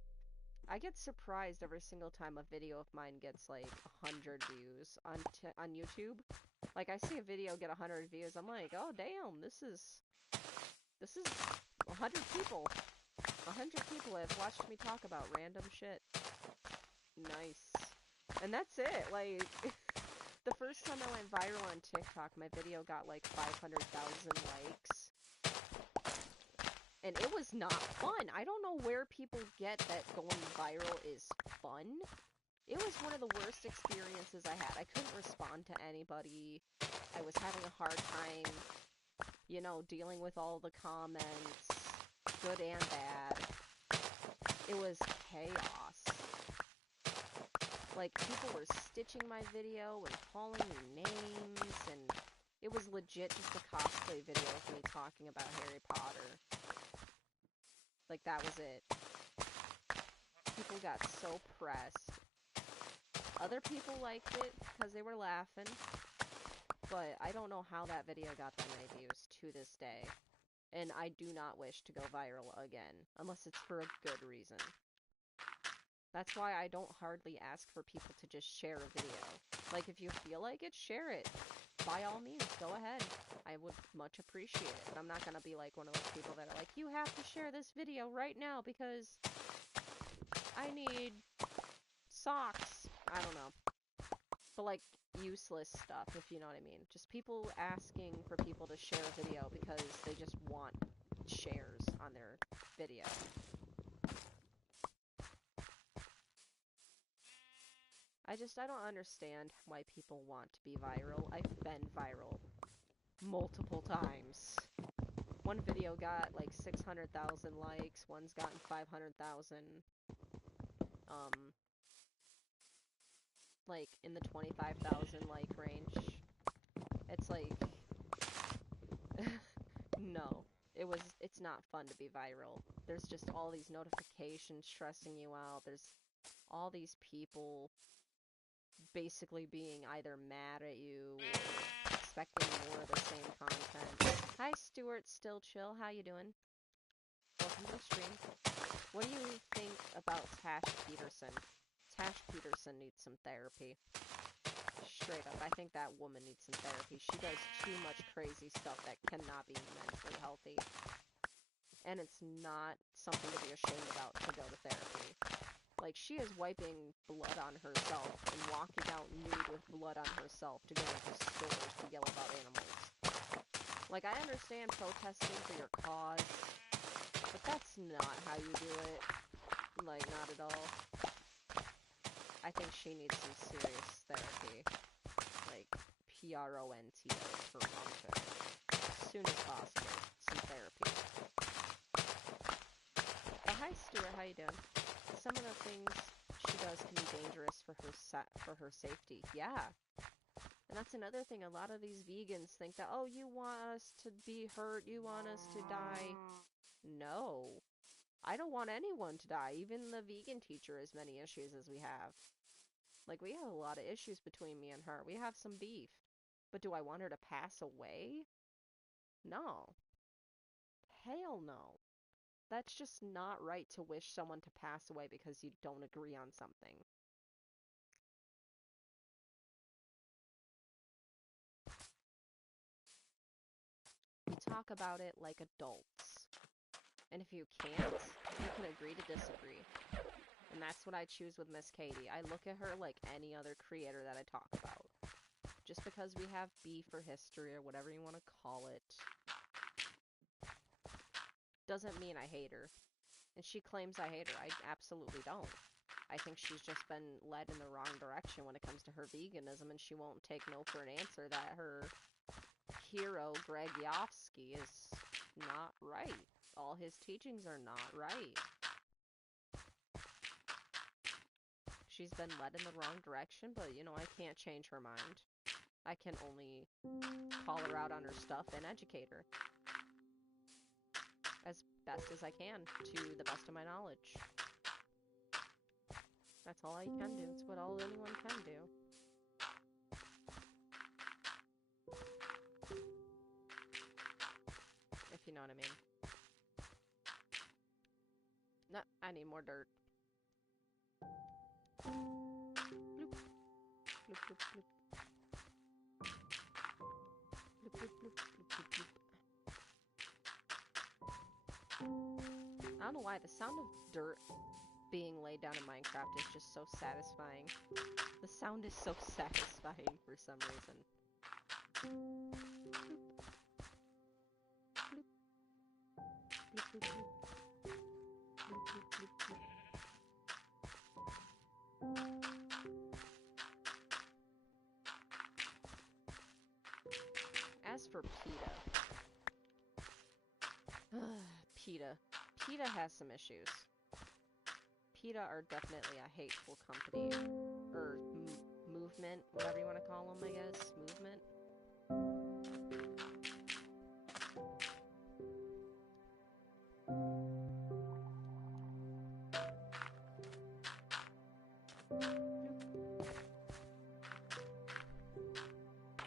I get surprised every single time a video of mine gets like 100 views on YouTube. Like, I see a video get 100 views, I'm like, oh damn, this is 100 people. 100 people have watched me talk about random shit. Nice. And that's it. Like, the first time I went viral on TikTok, my video got like 500,000 likes. And it was not fun. I don't know where people get that going viral is fun. It was one of the worst experiences I had. I couldn't respond to anybody. I was having a hard time, you know, dealing with all the comments, good and bad. It was chaos. Like, people were stitching my video and calling me names, and it was legit just a cosplay video of me talking about Harry Potter. Like, that was it. People got so pressed. Other people liked it because they were laughing, but I don't know how that video got that many views to this day. And I do not wish to go viral again, unless it's for a good reason. That's why I don't hardly ask for people to just share a video. Like, if you feel like it, share it. By all means, go ahead. I would much appreciate it. But I'm not gonna be like one of those people that are like, you have to share this video right now because I need socks. I don't know. But like, useless stuff, if you know what I mean. Just people asking for people to share a video because they just want shares on their video. I don't understand why people want to be viral. I've been viral multiple times. One video got like 600,000 likes, one's gotten 500,000. Like in the 25,000 like range. It's like, no. It's not fun to be viral. There's just all these notifications stressing you out. There's all these people basically being either mad at you or expecting more of the same content. Hi Stuart, still chill, how you doing? Welcome to the stream. What do you think about Tash Peterson? Tash Peterson needs some therapy. Straight up, I think that woman needs some therapy. She does too much crazy stuff that cannot be mentally healthy. And it's not something to be ashamed about to go to therapy. Like, she is wiping blood on herself and walking out nude with blood on herself to go into stores to yell about animals. Like, I understand protesting for your cause, but that's not how you do it. Like, not at all. I think she needs some serious therapy. Like, PRONTO, Toronto. As soon as possible. Some therapy. Oh, hi Stuart, how you doing? Some of the things she does can be dangerous for her safety. Yeah. And that's another thing. A lot of these vegans think that, oh, you want us to be hurt, you want us to die. No. I don't want anyone to die. Even the vegan teacher has many issues as we have. Like, we have a lot of issues between me and her. We have some beef. But do I want her to pass away? No. Hell no. That's just not right to wish someone to pass away because you don't agree on something. You talk about it like adults. And if you can't, you can agree to disagree. And that's what I choose with Miss Katie. I look at her like any other creator that I talk about. Just because we have beef or history or whatever you want to call it, doesn't mean I hate her. And she claims I hate her. I absolutely don't. I think she's just been led in the wrong direction when it comes to her veganism, and she won't take no for an answer that her hero, Greg Yofsky, is not right. All his teachings are not right. she's been led in the wrong direction, but, you know, I can't change her mind. I can only call her out on her stuff and educate her. As best as I can, to the best of my knowledge. That's all I can do. It's what all anyone can do. If you know what I mean. No, I need more dirt. Bloop. Bloop, bloop, bloop. Bloop, bloop, bloop, bloop, bloop, bloop. I don't know why, the sound of dirt being laid down in Minecraft is just so satisfying. The sound is so satisfying for some reason. Bloop, bloop, bloop. Bloop, bloop, bloop, bloop. As for PETA. PETA has some issues. PETA are definitely a hateful company. Or movement, whatever you want to call them, I guess. Movement.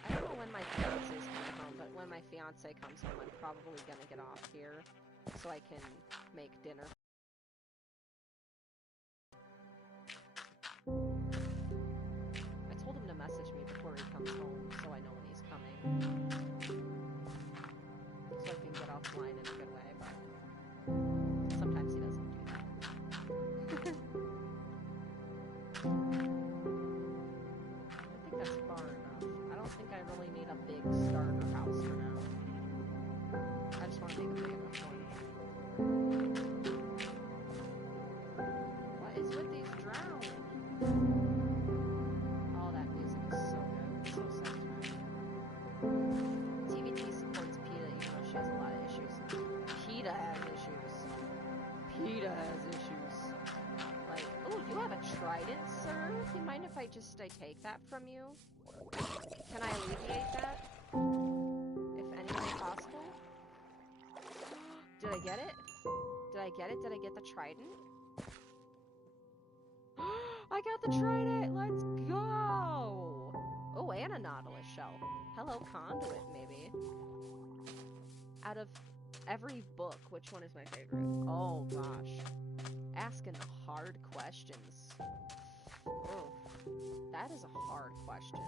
I don't know when my fiance's coming home, but when my fiance comes home, I'm probably gonna get off here so I can make dinner. I told him to message me before he comes home so I know when he's coming. So I can get offline in a good way, but sometimes he doesn't do that. I think that's far enough. I don't think I really need a big starter house for now. I just want to make a big enough one. What is with these drowning? Oh, that music is so good. It's so satisfying. TVT supports PETA even though she has a lot of issues. PETA has issues. PETA has issues. Like, oh, you have a trident, sir? Do you mind if I take that from you? Can I alleviate that? If anything possible? Did I get it? Did I get it? Did I get the trident? I got the trident! Let's go! Oh, and a nautilus shell. Hello, conduit, maybe. Out of every book, which one is my favorite? Oh, gosh. Asking hard questions. Oh, that is a hard question.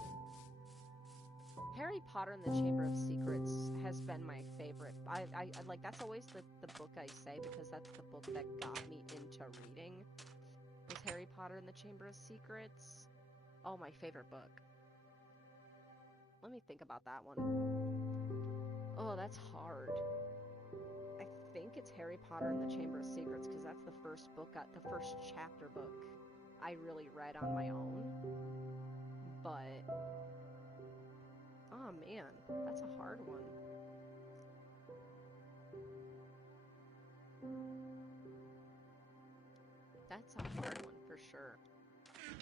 Harry Potter and the Chamber of Secrets has been my favorite. I like, that's always the book I say because that's the book that got me into reading. Was Harry Potter and the Chamber of Secrets. Oh, my favorite book. Let me think about that one. Oh, that's hard. I think it's Harry Potter and the Chamber of Secrets because that's the first book, the first chapter book I really read on my own. But oh man, that's a hard one. That's a hard one for sure.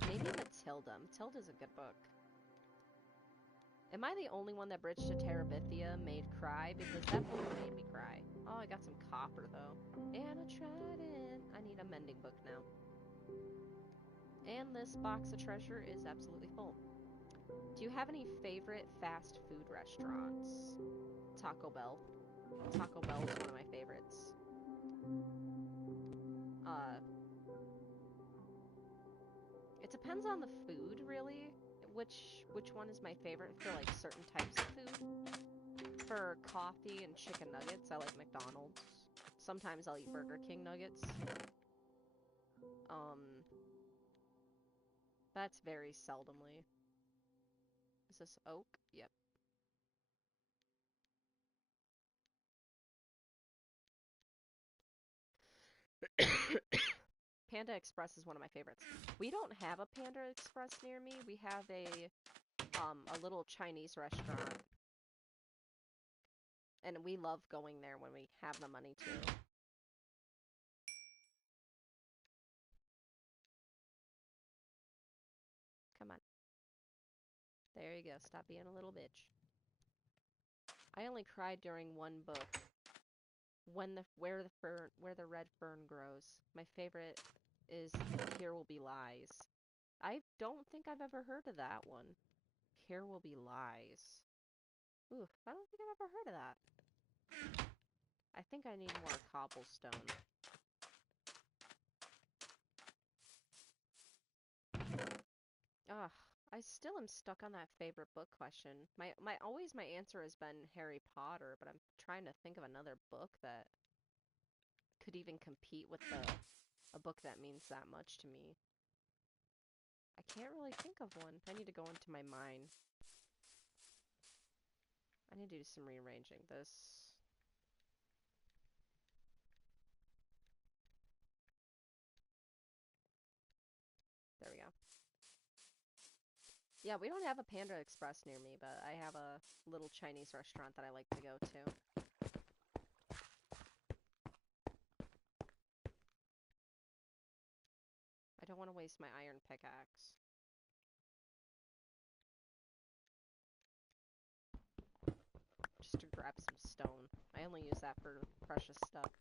Maybe Matilda. Matilda's a good book. Am I the only one that Bridge to Terabithia made cry? Because that book made me cry. Oh, I got some copper though. And a trident. I need a mending book now. And this box of treasure is absolutely full. Do you have any favorite fast food restaurants? Taco Bell. Taco Bell is one of my favorites. It depends on the food, really. Which one is my favorite for like certain types of food. For coffee and chicken nuggets, I like McDonald's. Sometimes I'll eat Burger King nuggets. That's very seldomly. Is this oak? Yep. Panda Express is one of my favorites. We don't have a Panda Express near me. We have a little Chinese restaurant. And we love going there when we have the money to. you go. Stop being a little bitch. I only cried during one book. Where the red fern grows. My favorite is Here Will Be Lies. I don't think I've ever heard of that one. Here Will Be Lies. Ooh, I don't think I've ever heard of that. I think I need more cobblestone. Ugh, I still am stuck on that favorite book question. My answer has been Harry Potter, but I'm trying to think of another book that could even compete with a book that means that much to me. I can't really think of one. I need to go into my mind. I need to do some rearranging. This... There we go. Yeah, we don't have a Panda Express near me, but I have a little Chinese restaurant that I like to go to. I don't want to waste my iron pickaxe. Just to grab some stone. I only use that for precious stuff.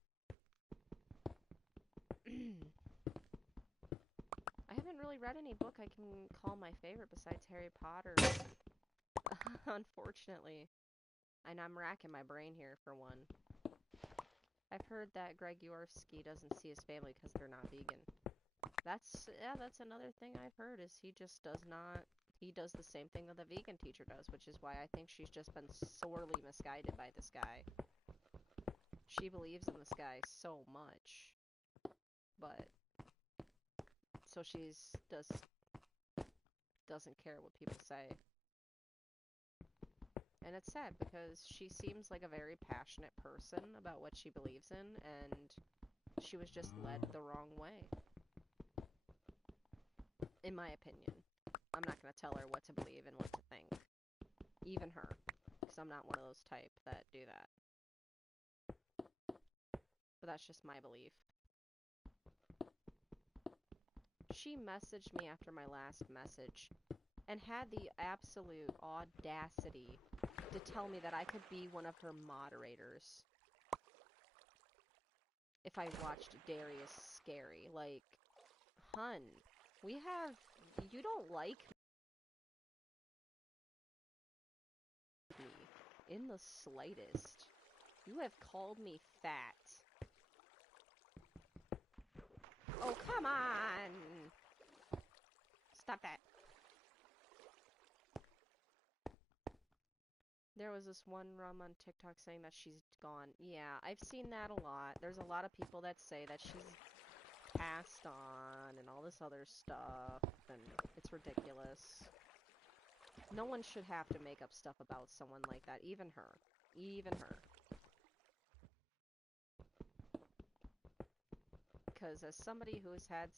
I haven't really read any book I can call my favorite besides Harry Potter. Unfortunately. And I'm racking my brain here for one. I've heard that Greg Yorsky doesn't see his family because they're not vegan. That's another thing I've heard is he just does not... He does the same thing that the vegan teacher does, which is why I think she's just been sorely misguided by this guy. She believes in this guy so much. But... So doesn't care what people say. And it's sad because she seems like a very passionate person about what she believes in, and she was just led the wrong way. In my opinion. I'm not going to tell her what to believe and what to think. Even her. Because I'm not one of those type that do that. But that's just my belief. She messaged me after my last message and had the absolute audacity to tell me that I could be one of her moderators if I watched Darius Scary. Like, hun, you don't like me in the slightest. You have called me fat. Oh, come on! Stop that. There was this one rum on TikTok saying that she's gone. Yeah, I've seen that a lot. There's a lot of people that say that she's passed on and all this other stuff, and it's ridiculous. No one should have to make up stuff about someone like that, even her. Even her. Because as somebody who has had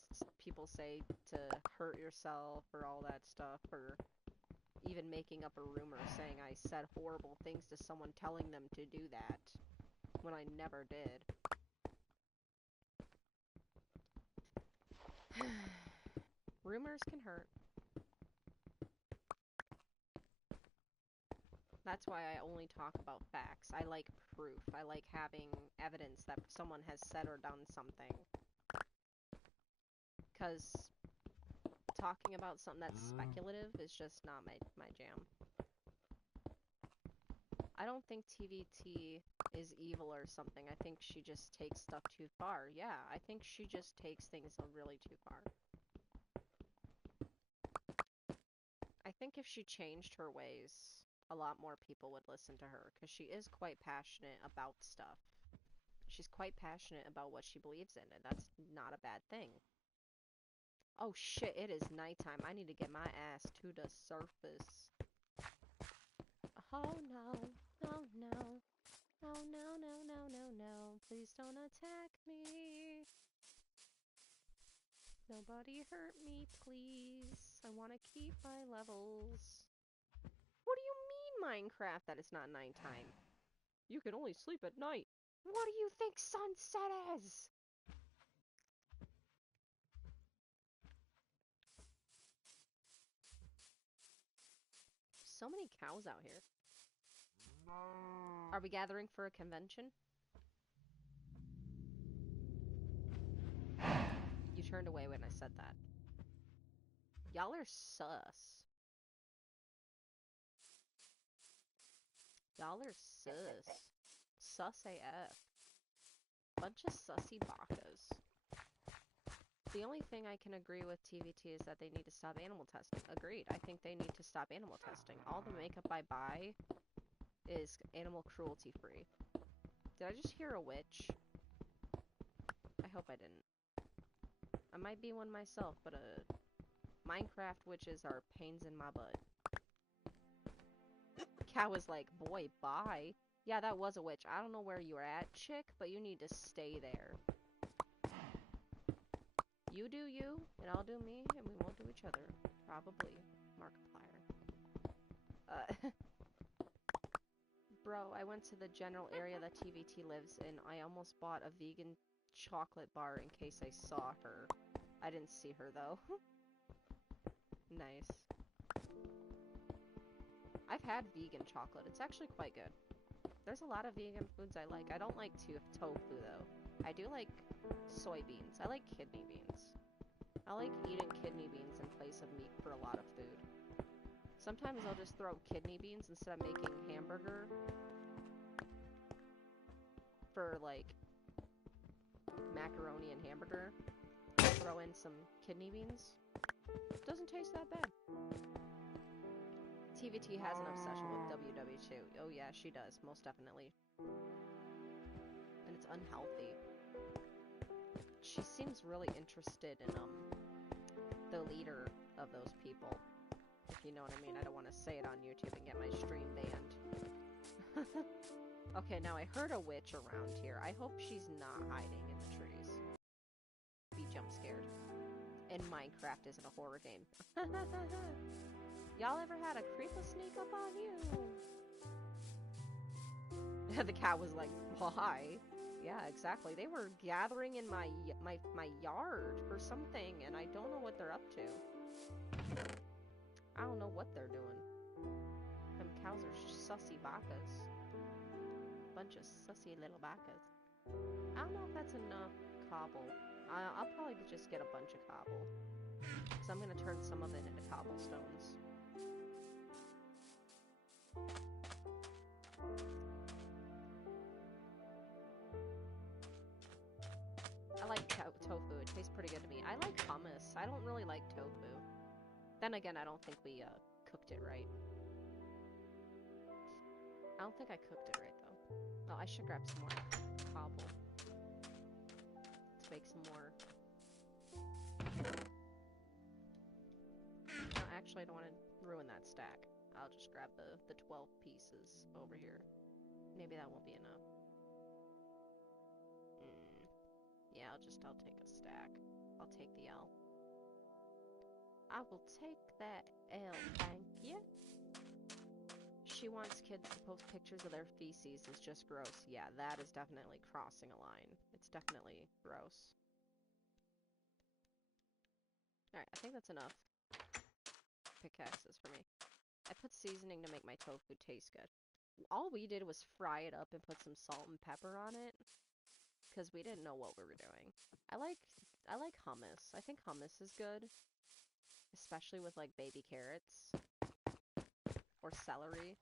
people say to hurt yourself or all that stuff, or even making up a rumor saying I said horrible things to someone telling them to do that, when I never did. Rumors can hurt. That's why I only talk about facts. I like proof. I like having evidence that someone has said or done something. Because talking about something that's speculative is just not my jam. I don't think TVT is evil or something. I think she just takes stuff too far. Yeah, I think she just takes things really too far. I think if she changed her ways, a lot more people would listen to her, because she is quite passionate about stuff. She's quite passionate about what she believes in, and that's not a bad thing. Oh shit, it is nighttime. I need to get my ass to the surface. Oh no, oh no. Oh no, no, no, no, no. Please don't attack me. Nobody hurt me, please. I want to keep my levels. What do you mean, Minecraft, that it's not nighttime? You can only sleep at night. What do you think sunset is? So many cows out here. Are we gathering for a convention? You turned away when I said that. Y'all are sus. Y'all are sus. Sus AF. Bunch of sussy bakas. The only thing I can agree with TVT is that they need to stop animal testing. Agreed. I think they need to stop animal testing. All the makeup I buy is animal cruelty free. Did I just hear a witch? I hope I didn't. I might be one myself, but Minecraft witches are pains in my butt. Cat was like, boy, bye. Yeah, that was a witch. I don't know where you were at, chick, but you need to stay there. You do you, and I'll do me, and we won't do each other. Probably. Markiplier. Bro, I went to the general area that TVT lives in. I almost bought a vegan chocolate bar in case I saw her. I didn't see her, though. Nice. I've had vegan chocolate. It's actually quite good. There's a lot of vegan foods I like. I don't like tofu, though. I do like soybeans. I like kidney beans. I like eating kidney beans in place of meat for a lot of food. Sometimes I'll just throw kidney beans instead of making hamburger for, like, macaroni and hamburger. Throw in some kidney beans. Doesn't taste that bad. TVT has an obsession with WW2. Oh yeah, she does, most definitely. And it's unhealthy. She seems really interested in, the leader of those people. If you know what I mean. I don't want to say it on YouTube and get my stream banned. Okay, now I heard a witch around here. I hope she's not hiding in the trees. Be jump scared. And Minecraft isn't a horror game. Y'all ever had a creeper sneak up on you? The cat was like, why? Yeah, exactly. They were gathering in my yard for something, and I don't know what they're up to. I don't know what they're doing. Them cows are sussy bakas. Bunch of sussy little bakas. I don't know if that's enough cobble. I'll probably just get a bunch of cobble. So I'm gonna turn some of it into cobblestones. I like tofu. It tastes pretty good to me. I like hummus. I don't really like tofu. Then again, I don't think we cooked it right. I don't think I cooked it right, though. Oh, I should grab some more cobble. Let's make some more. No, actually, I don't want to ruin that stack. I'll just grab the 12 pieces over here. Maybe that won't be enough. Yeah, I'll take a stack. I'll take the L. I will take that L, thank you. She wants kids to post pictures of their feces. It's just gross. Yeah, that is definitely crossing a line. It's definitely gross. Alright, I think that's enough pickaxes for me. I put seasoning to make my tofu taste good. All we did was fry it up and put some salt and pepper on it, because we didn't know what we were doing. I like hummus. I think hummus is good, especially with like baby carrots or celery.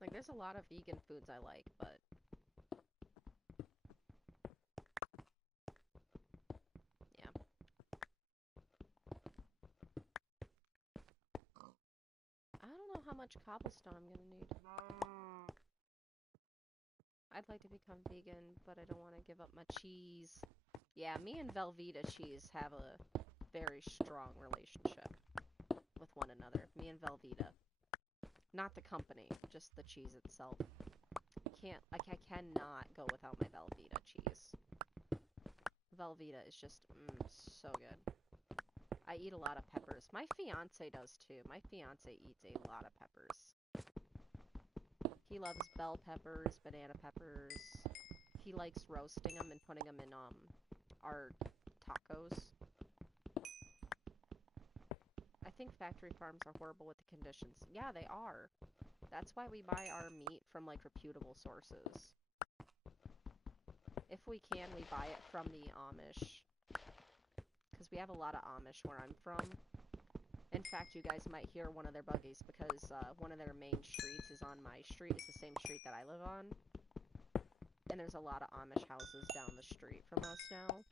Like, there's a lot of vegan foods I like, but yeah. I don't know how much cobblestone I'm gonna need. I'd like to become vegan, but I don't want to give up my cheese. Yeah, me and Velveeta cheese have a very strong relationship with one another. Me and Velveeta. Not the company, just the cheese itself. I cannot go without my Velveeta cheese. Velveeta is just, so good. I eat a lot of peppers. My fiance does too. My fiance eats a lot of peppers. He loves bell peppers, banana peppers. He likes roasting them and putting them in, our tacos. I think factory farms are horrible with the conditions. Yeah, they are. That's why we buy our meat from, like, reputable sources. If we can, we buy it from the Amish. Because we have a lot of Amish where I'm from. In fact, you guys might hear one of their buggies because one of their main streets is on my street. It's the same street that I live on. And there's a lot of Amish houses down the street from us now.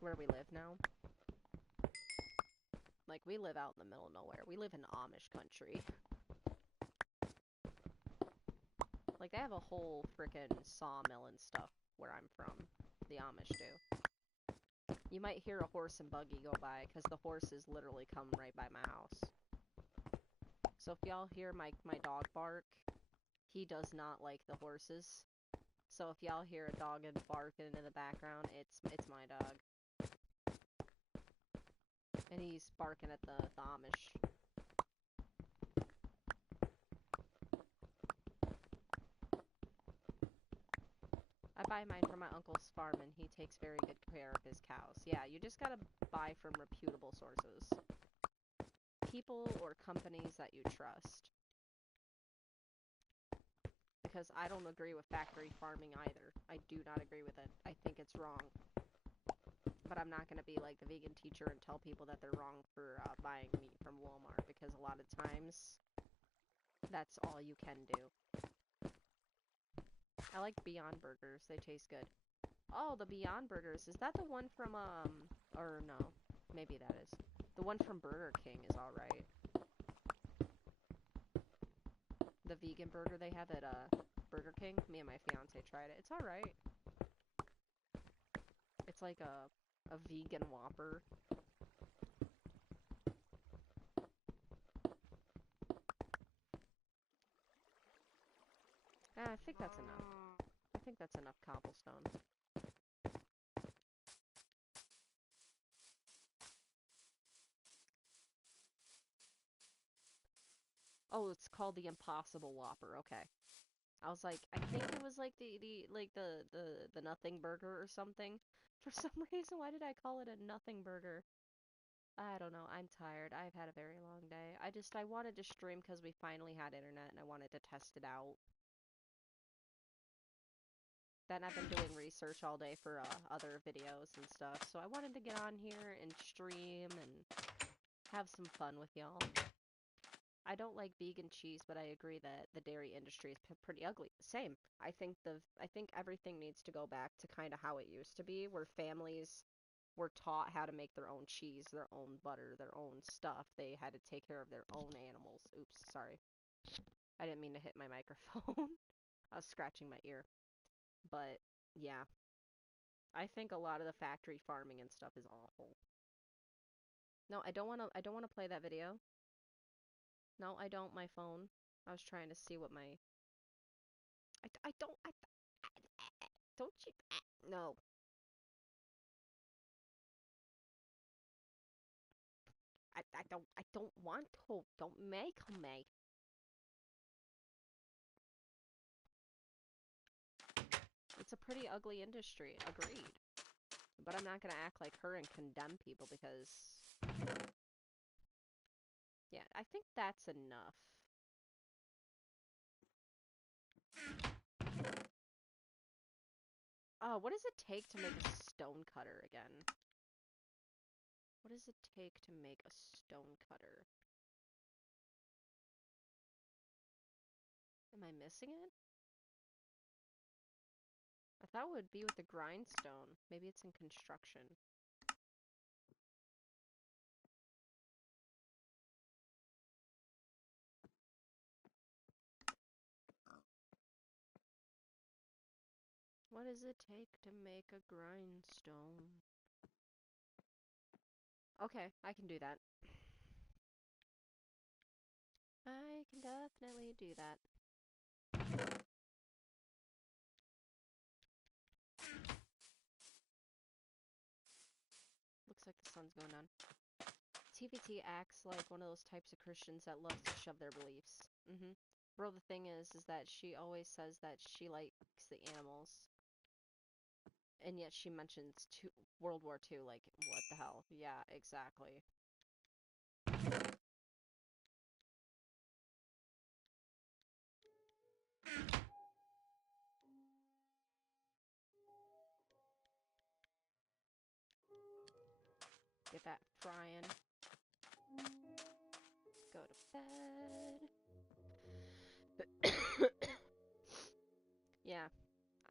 Where we live now. Like, we live out in the middle of nowhere. We live in Amish country. Like, they have a whole frickin' sawmill and stuff where I'm from. The Amish do. You might hear a horse and buggy go by, because the horses literally come right by my house. So if y'all hear my dog bark, he does not like the horses. So if y'all hear a dog barking in the background, it's my dog. And he's barking at the Amish. I buy mine from my uncle's farm, and he takes very good care of his cows. Yeah, you just gotta buy from reputable sources. People or companies that you trust. Because I don't agree with factory farming either. I do not agree with it. I think it's wrong. But I'm not gonna be like the vegan teacher and tell people that they're wrong for buying meat from Walmart, because a lot of times, that's all you can do. I like Beyond Burgers. They taste good. Oh, the Beyond Burgers. Is that the one from, or no. Maybe that is. The one from Burger King is alright. The vegan burger they have at, Burger King. Me and my fiance tried it. It's alright. It's like a vegan Whopper. I think that's enough. I think that's enough cobblestone. Oh, it's called the Impossible Whopper. Okay. I was like, I think it was like the nothing burger or something. For some reason, why did I call it a nothing burger? I don't know. I'm tired. I've had a very long day. I wanted to stream because we finally had internet and I wanted to test it out. Then I've been doing research all day for other videos and stuff, so I wanted to get on here and stream and have some fun with y'all. I don't like vegan cheese, but I agree that the dairy industry is pretty ugly. Same. I think everything needs to go back to kind of how it used to be, where families were taught how to make their own cheese, their own butter, their own stuff. They had to take care of their own animals. Oops, sorry. I didn't mean to hit my microphone. I was scratching my ear. But yeah, I think a lot of the factory farming and stuff is awful. No, I don't want to play that video. No, I don't. My phone. I was trying to see what my. I don't. Don't you? No. I don't want to. Don't make me. It's a pretty ugly industry. Agreed. But I'm not gonna act like her and condemn people because. Yeah, I think that's enough. Oh, what does it take to make a stone cutter again? What does it take to make a stone cutter? Am I missing it? I thought it would be with the grindstone. Maybe it's in construction. What does it take to make a grindstone? Okay, I can do that. I can definitely do that. Looks like the sun's going down. TVT acts like one of those types of Christians that loves to shove their beliefs. Bro, the thing is that she always says that she likes the animals. And yet she mentions World War II, like, what the hell? Yeah, exactly. Get that frying. Go to bed. Yeah,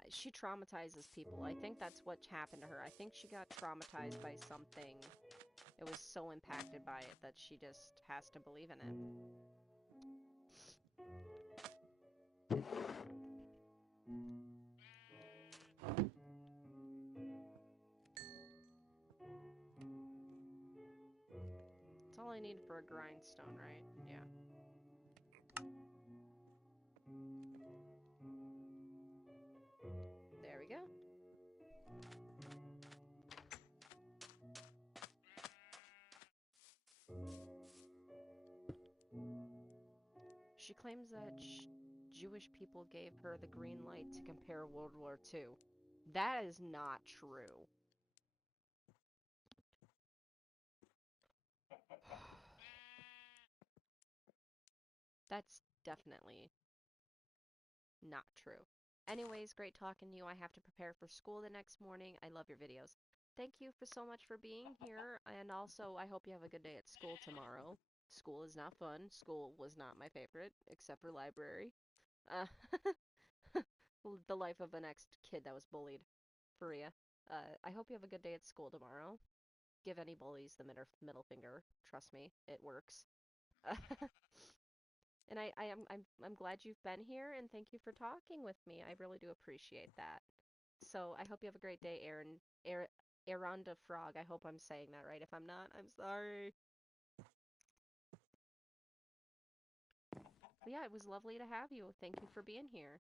she traumatizes people. I think that's what happened to her. I think she got traumatized by something. It was so impacted by it that she just has to believe in it. That's all I need for a grindstone, right? Yeah. There we go. She claims that Jewish people gave her the green light to compare World War II. That is not true. That's definitely not true. Anyways, great talking to you. I have to prepare for school the next morning. I love your videos. Thank you for so much for being here, and also I hope you have a good day at school tomorrow. School is not fun. School was not my favorite, except for library. Uh, the life of an ex-kid that was bullied. For real. I hope you have a good day at school tomorrow. Give any bullies the middle finger. Trust me, it works. And I'm glad you've been here, and thank you for talking with me. I really do appreciate that. So I hope you have a great day, Aronda Frog. I hope I'm saying that right. If I'm not, I'm sorry. But yeah, it was lovely to have you. Thank you for being here.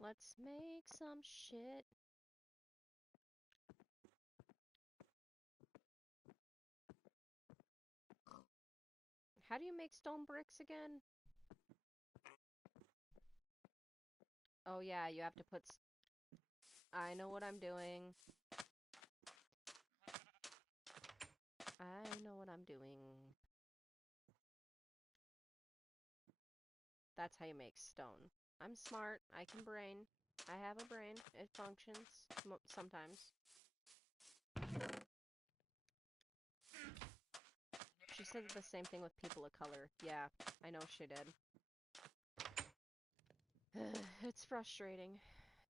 Let's make some shit. How do you make stone bricks again? Oh yeah, you have to put... I know what I'm doing. I know what I'm doing. That's how you make stone. I'm smart. I can brain. I have a brain. It functions. Sometimes. She said the same thing with people of color. Yeah, I know she did. It's frustrating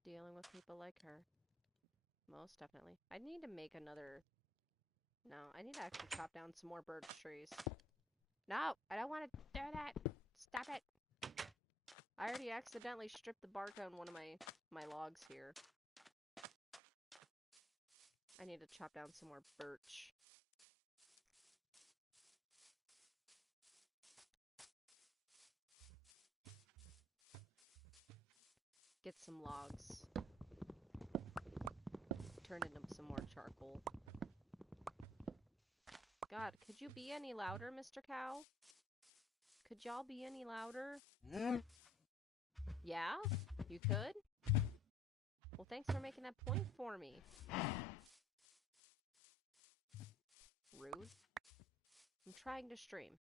dealing with people like her. Most definitely. I need to make another... No, I need to actually chop down some more birch trees. No, I don't want to do that. Stop it. I already accidentally stripped the bark on one of my logs here. I need to chop down some more birch. Get some logs. Turn into some more charcoal. God, could you be any louder, Mr. Cow? Could y'all be any louder? Yeah? You could? Well, thanks for making that point for me. Rude. I'm trying to stream.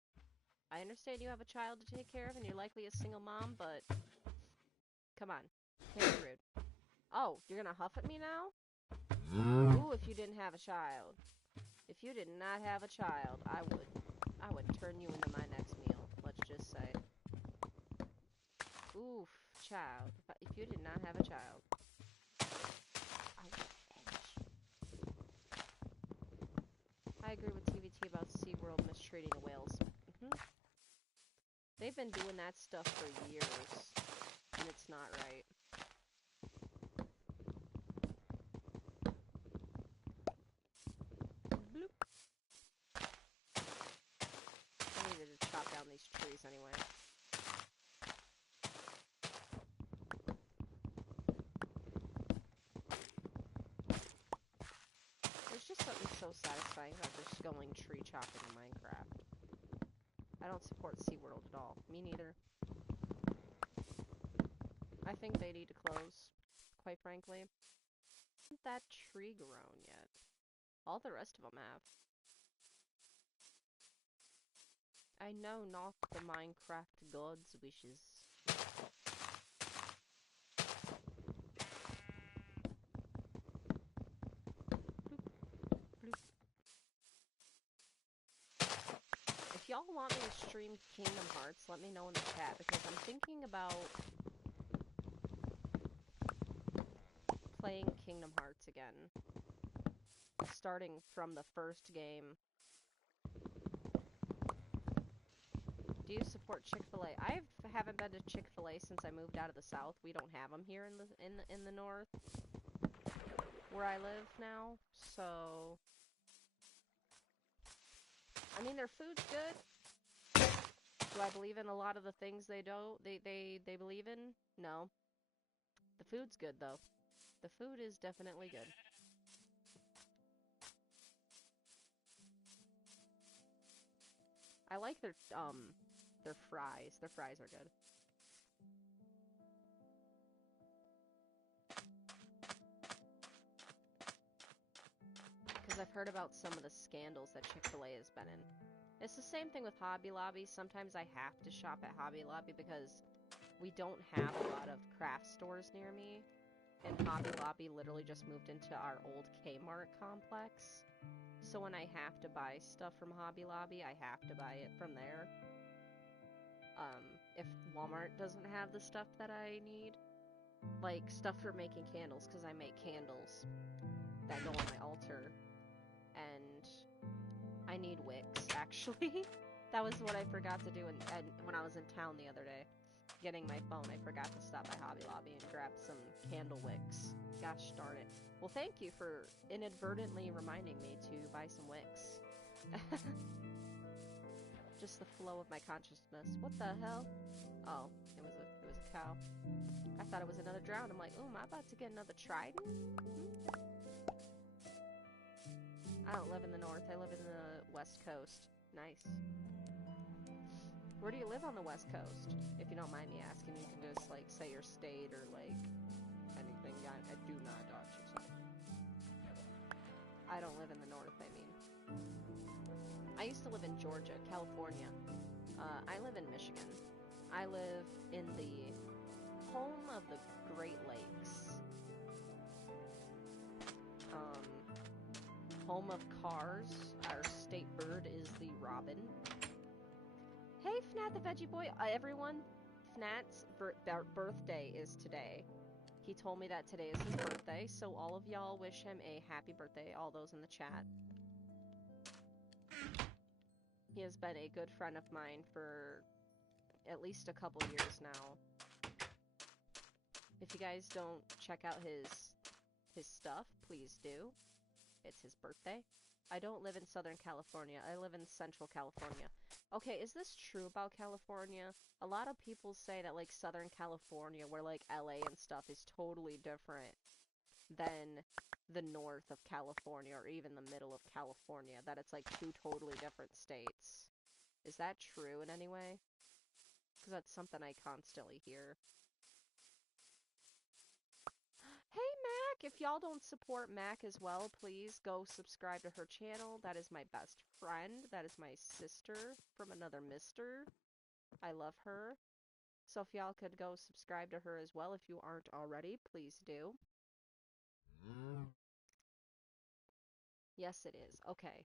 I understand you have a child to take care of and you're likely a single mom, but... Come on. Can't be rude. Oh, you're gonna huff at me now? Ooh, if you didn't have a child. If you did not have a child, I would turn you into my next meal. Let's just say. Oof, child. If you did not have a child, I would edge. I agree with TVT about SeaWorld mistreating whales. They've been doing that stuff for years, and it's not right. Bloop. I needed to chop down these trees anyway. There's just something so satisfying about just going tree chopping in Minecraft. I don't support SeaWorld at all. Me neither. think they need to close, quite frankly. Isn't that tree grown yet? All the rest of them have. I know not the Minecraft god's wishes. Bloop, bloop. If y'all want me to stream Kingdom Hearts, let me know in the chat, because I'm thinking about playing Kingdom Hearts again. Starting from the first game. Do you support Chick-fil-A? I haven't been to Chick-fil-A since I moved out of the South. We don't have them here in the North, where I live now. So, I mean, their food's good. Do I believe in a lot of the things they believe in? No. The food's good though. The food is definitely good. I like their fries. Their fries are good. Because I've heard about some of the scandals that Chick-fil-A has been in. It's the same thing with Hobby Lobby. Sometimes I have to shop at Hobby Lobby because we don't have a lot of craft stores near me. And Hobby Lobby literally just moved into our old Kmart complex. So when I have to buy stuff from Hobby Lobby, I have to buy it from there. If Walmart doesn't have the stuff that I need, like stuff for making candles, because I make candles that go on my altar, and I need wicks, actually. That was what I forgot to do when I was in town the other day. Getting my phone, I forgot to stop by Hobby Lobby and grab some candle wicks. Gosh darn it. Well, thank you for inadvertently reminding me to buy some wicks. Just the flow of my consciousness. What the hell? Oh, it was a cow. I thought it was another drown. I'm like, ooh, am I about to get another trident? I don't live in the north. I live in the west coast. Nice. Where do you live on the west coast? If you don't mind me asking, you can just, like, say your state or, like, anything. I do not dodge yourself. I don't live in the north, I mean. I used to live in Georgia, California. I live in Michigan. I live in the home of the Great Lakes. Home of cars. Our state bird is the robin. Hey, Fnat the Veggie Boy. Everyone, Fnat's birthday is today. He told me that today is his birthday, so all of y'all wish him a happy birthday, all those in the chat. He has been a good friend of mine for at least a couple years now. If you guys don't check out his stuff, please do. It's his birthday. I don't live in Southern California. I live in Central California. Okay, is this true about California? A lot of people say that, like, Southern California, where, like, LA and stuff is totally different than the north of California or even the middle of California. That it's, like, two totally different states. Is that true in any way? Because that's something I constantly hear. Hey, Mac! If y'all don't support Mac as well, please go subscribe to her channel. That is my best friend. That is my sister from another mister. I love her. So if y'all could go subscribe to her as well if you aren't already, please do. Yes, it is. Okay.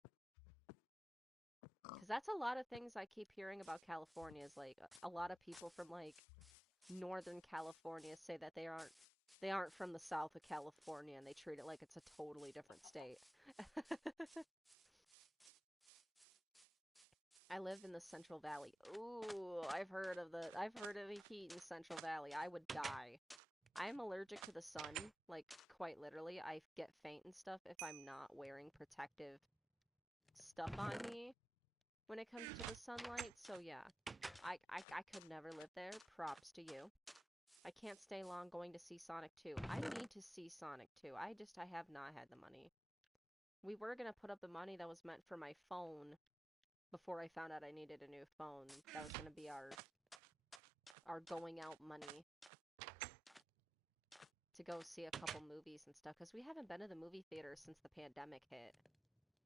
Because that's a lot of things I keep hearing about California is, like, a lot of people from, like, Northern California say that they aren't from the south of California, and they treat it like it's a totally different state. I live in the Central Valley. Ooh, I've heard of the heat in Central Valley. I would die. I'm allergic to the sun, like, quite literally. I get faint and stuff if I'm not wearing protective stuff on me when it comes to the sunlight, so yeah. I could never live there. Props to you. I can't stay long going to see Sonic 2. I need to see Sonic 2. I have not had the money. We were gonna put up the money that was meant for my phone before I found out I needed a new phone. That was gonna be our going out money. to go see a couple movies and stuff, because we haven't been to the movie theater since the pandemic hit.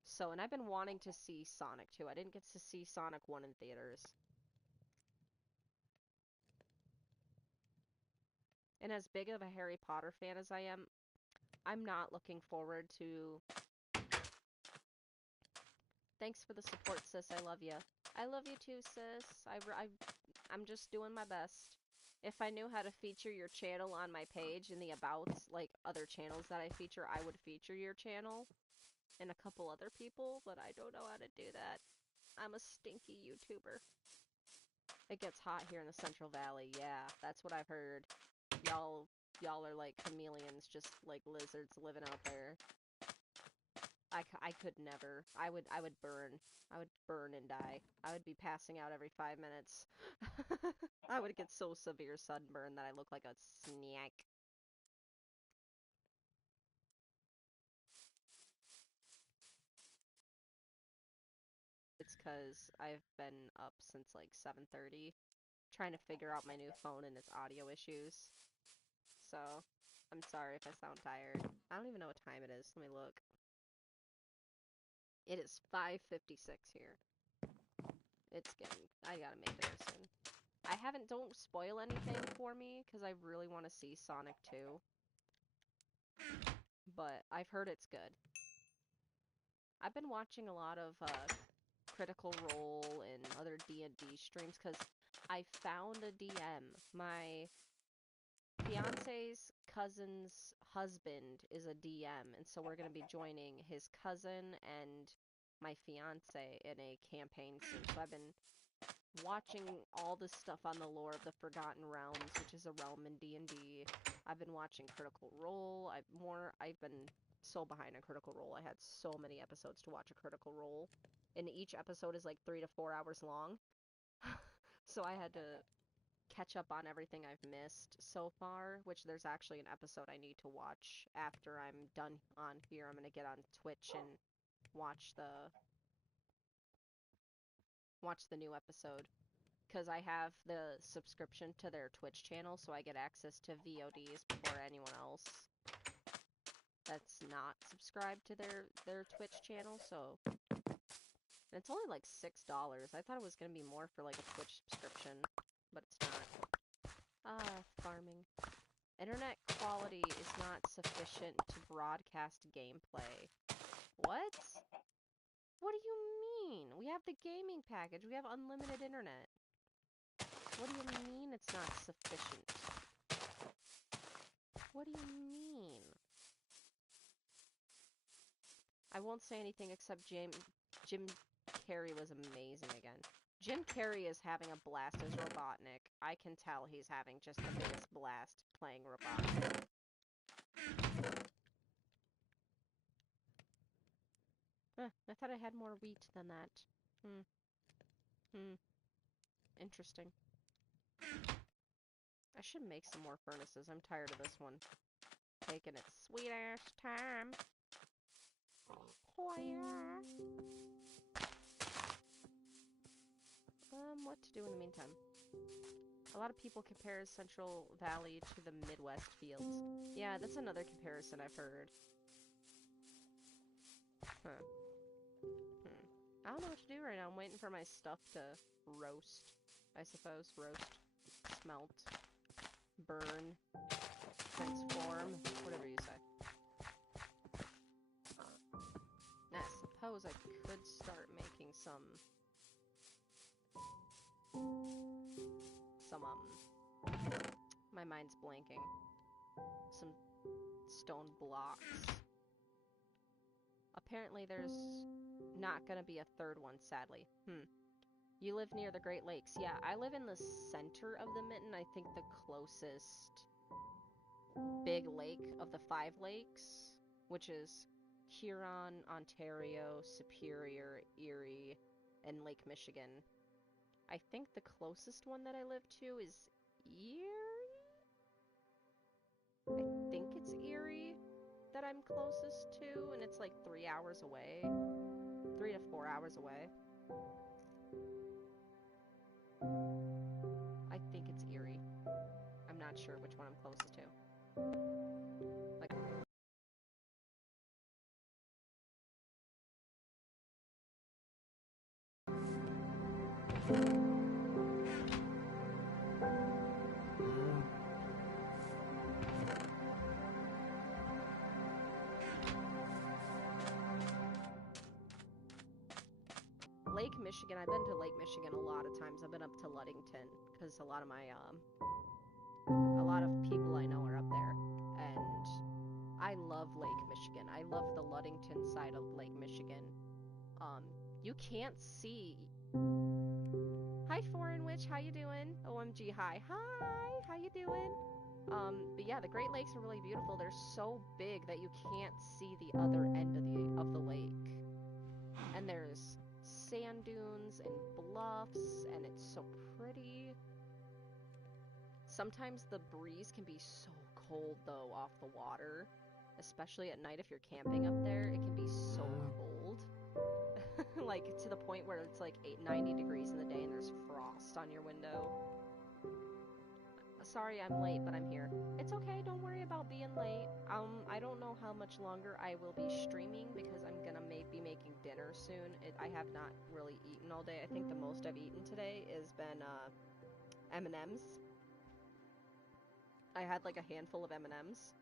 So, and I've been wanting to see Sonic 2. I didn't get to see Sonic 1 in theaters. And as big of a Harry Potter fan as I am, I'm not looking forward to... Thanks for the support, sis. I love you. I love you too, sis. I'm just doing my best. If I knew how to feature your channel on my page in the abouts, like other channels that I feature, I would feature your channel and a couple other people, but I don't know how to do that. I'm a stinky YouTuber. It gets hot here in the Central Valley. Yeah, that's what I've heard. Y'all are like chameleons, just like lizards living out there. I could never. I would burn. I would burn and die. I would be passing out every 5 minutes. I would get so severe sunburn that I look like a snack. It's 'cause I've been up since like 7:30 trying to figure out my new phone and its audio issues. So, I'm sorry if I sound tired. I don't even know what time it is. Let me look. It is 5:56 here. It's getting... I gotta make dinner soon. I haven't... Don't spoil anything for me, because I really want to see Sonic 2. But I've heard it's good. I've been watching a lot of Critical Role and other D&D streams, because I found a DM. My fiance's cousin's husband is a DM, and so we're going to be joining his cousin and my fiance in a campaign soon. So I've been watching all this stuff on the lore of the Forgotten Realms, which is a realm in D&D. I've been watching Critical Role. I've been so behind on Critical Role. I had so many episodes to watch a Critical Role, and each episode is like 3 to 4 hours long. So I had to catch up on everything I've missed so far, which there's actually an episode I need to watch after I'm done on here. I'm gonna get on Twitch and watch the new episode, because I have the subscription to their Twitch channel, so I get access to VODs before anyone else that's not subscribed to their Twitch channel. So, and it's only like $6. I thought it was gonna be more for like a Twitch subscription, but it's not. Farming. Internet quality is not sufficient to broadcast gameplay. What? What do you mean? We have the gaming package. We have unlimited internet. What do you mean it's not sufficient? What do you mean? I won't say anything except Jim Carrey was amazing again. Jim Carrey is having a blast as Robotnik. I can tell he's having just the biggest blast playing Robotnik. I thought I had more wheat than that. Interesting. I should make some more furnaces. I'm tired of this one taking its sweet ass time. Oh yeah. What to do in the meantime? A lot of people compare Central Valley to the Midwest fields. Yeah, that's another comparison I've heard. Huh. I don't know what to do right now. I'm waiting for my stuff to roast, I suppose. Roast, smelt, burn, transform, whatever you say. I suppose I could start making some my mind's blanking. Some stone blocks. Apparently there's not gonna be a third one, sadly. You live near the Great Lakes. Yeah, I live in the center of the mitten. I think the closest big lake of the 5 lakes, which is Huron, Ontario, Superior, Erie, and Lake Michigan. I think the closest one that I live to is Erie? I think it's Erie that I'm closest to, and it's like 3 hours away. 3 to 4 hours away. I think it's Erie. I'm not sure which one I'm closest to. Like, Lake Michigan, I've been to Lake Michigan a lot of times. I've been up to Ludington, because a lot of people I know are up there. And I love Lake Michigan. I love the Ludington side of Lake Michigan. You can't see. Hi, Foreign Witch, how you doing? OMG, hi. Hi, how you doing? But yeah, the Great Lakes are really beautiful. They're so big that you can't see the other end of the lake. And there's sand dunes and bluffs, and it's so pretty. Sometimes the breeze can be so cold, though, off the water. Especially at night if you're camping up there, it can be so cold. Like, to the point where it's like 90 degrees in the day and there's frost on your window. Sorry I'm late, but I'm here. It's okay, don't worry about being late. I don't know how much longer I will be streaming because I'm gonna be making dinner soon. I have not really eaten all day. I think the most I've eaten today has been M&Ms. I had like a handful of M&Ms.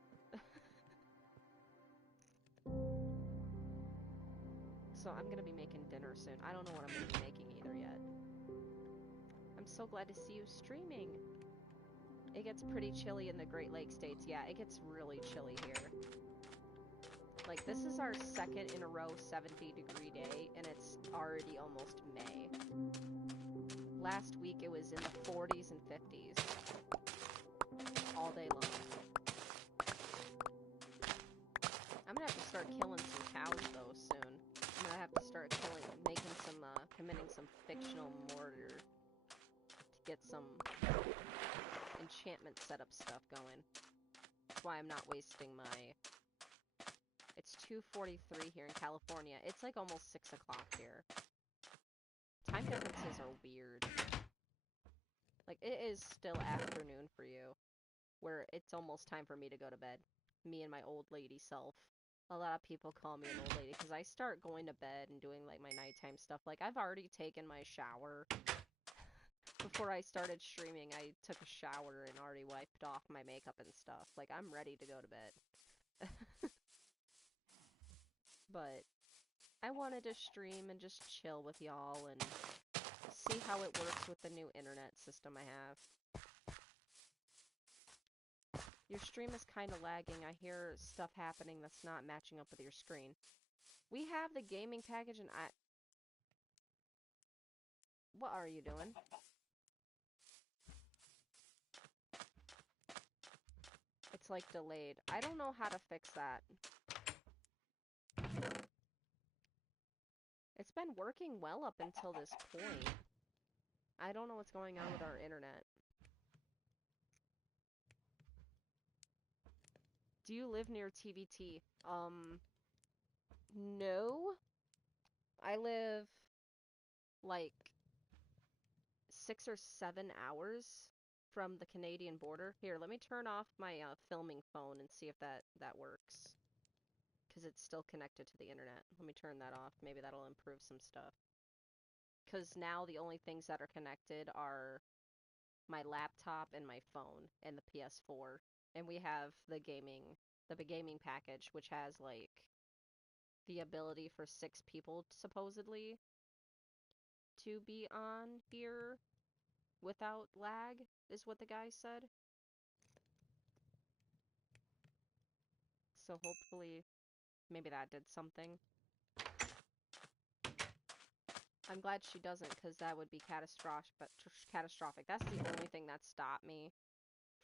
So I'm gonna be making dinner soon. I don't know what I'm gonna be making either yet. I'm so glad to see you streaming. It gets pretty chilly in the Great Lakes states. Yeah, it gets really chilly here. Like, this is our second in a row 70-degree day, and it's already almost May. Last week it was in the 40s and 50s. All day long. I'm gonna have to start killing some cows, though, soon. I'm gonna have to start committing some fictional murder to get some enchantment setup stuff going. That's why I'm not wasting my... It's 2:43 here in California. It's like almost 6 o'clock here. Time differences are weird. Like, it is still afternoon for you, where it's almost time for me to go to bed. Me and my old lady self. A lot of people call me an old lady, because I start going to bed and doing, like, my nighttime stuff. Like, I've already taken my shower. Before I started streaming, I took a shower and already wiped off my makeup and stuff. Like, I'm ready to go to bed. But I wanted to stream and just chill with y'all and see how it works with the new internet system I have. Your stream is kind of lagging. I hear stuff happening that's not matching up with your screen. We have the gaming package and What are you doing? It's like delayed. I don't know how to fix that. It's been working well up until this point. I don't know what's going on with our internet. Do you live near TVT? No. I live like 6 or 7 hours from the Canadian border. Here, let me turn off my filming phone and see if that works. Because it's still connected to the internet. Let me turn that off. Maybe that'll improve some stuff. Because now the only things that are connected are my laptop and my phone and the PS4. And we have the gaming package, which has like the ability for 6 people supposedly to be on here without lag, is what the guy said. So hopefully, maybe that did something. I'm glad she doesn't, because that would be catastrophic. That's the only thing that stopped me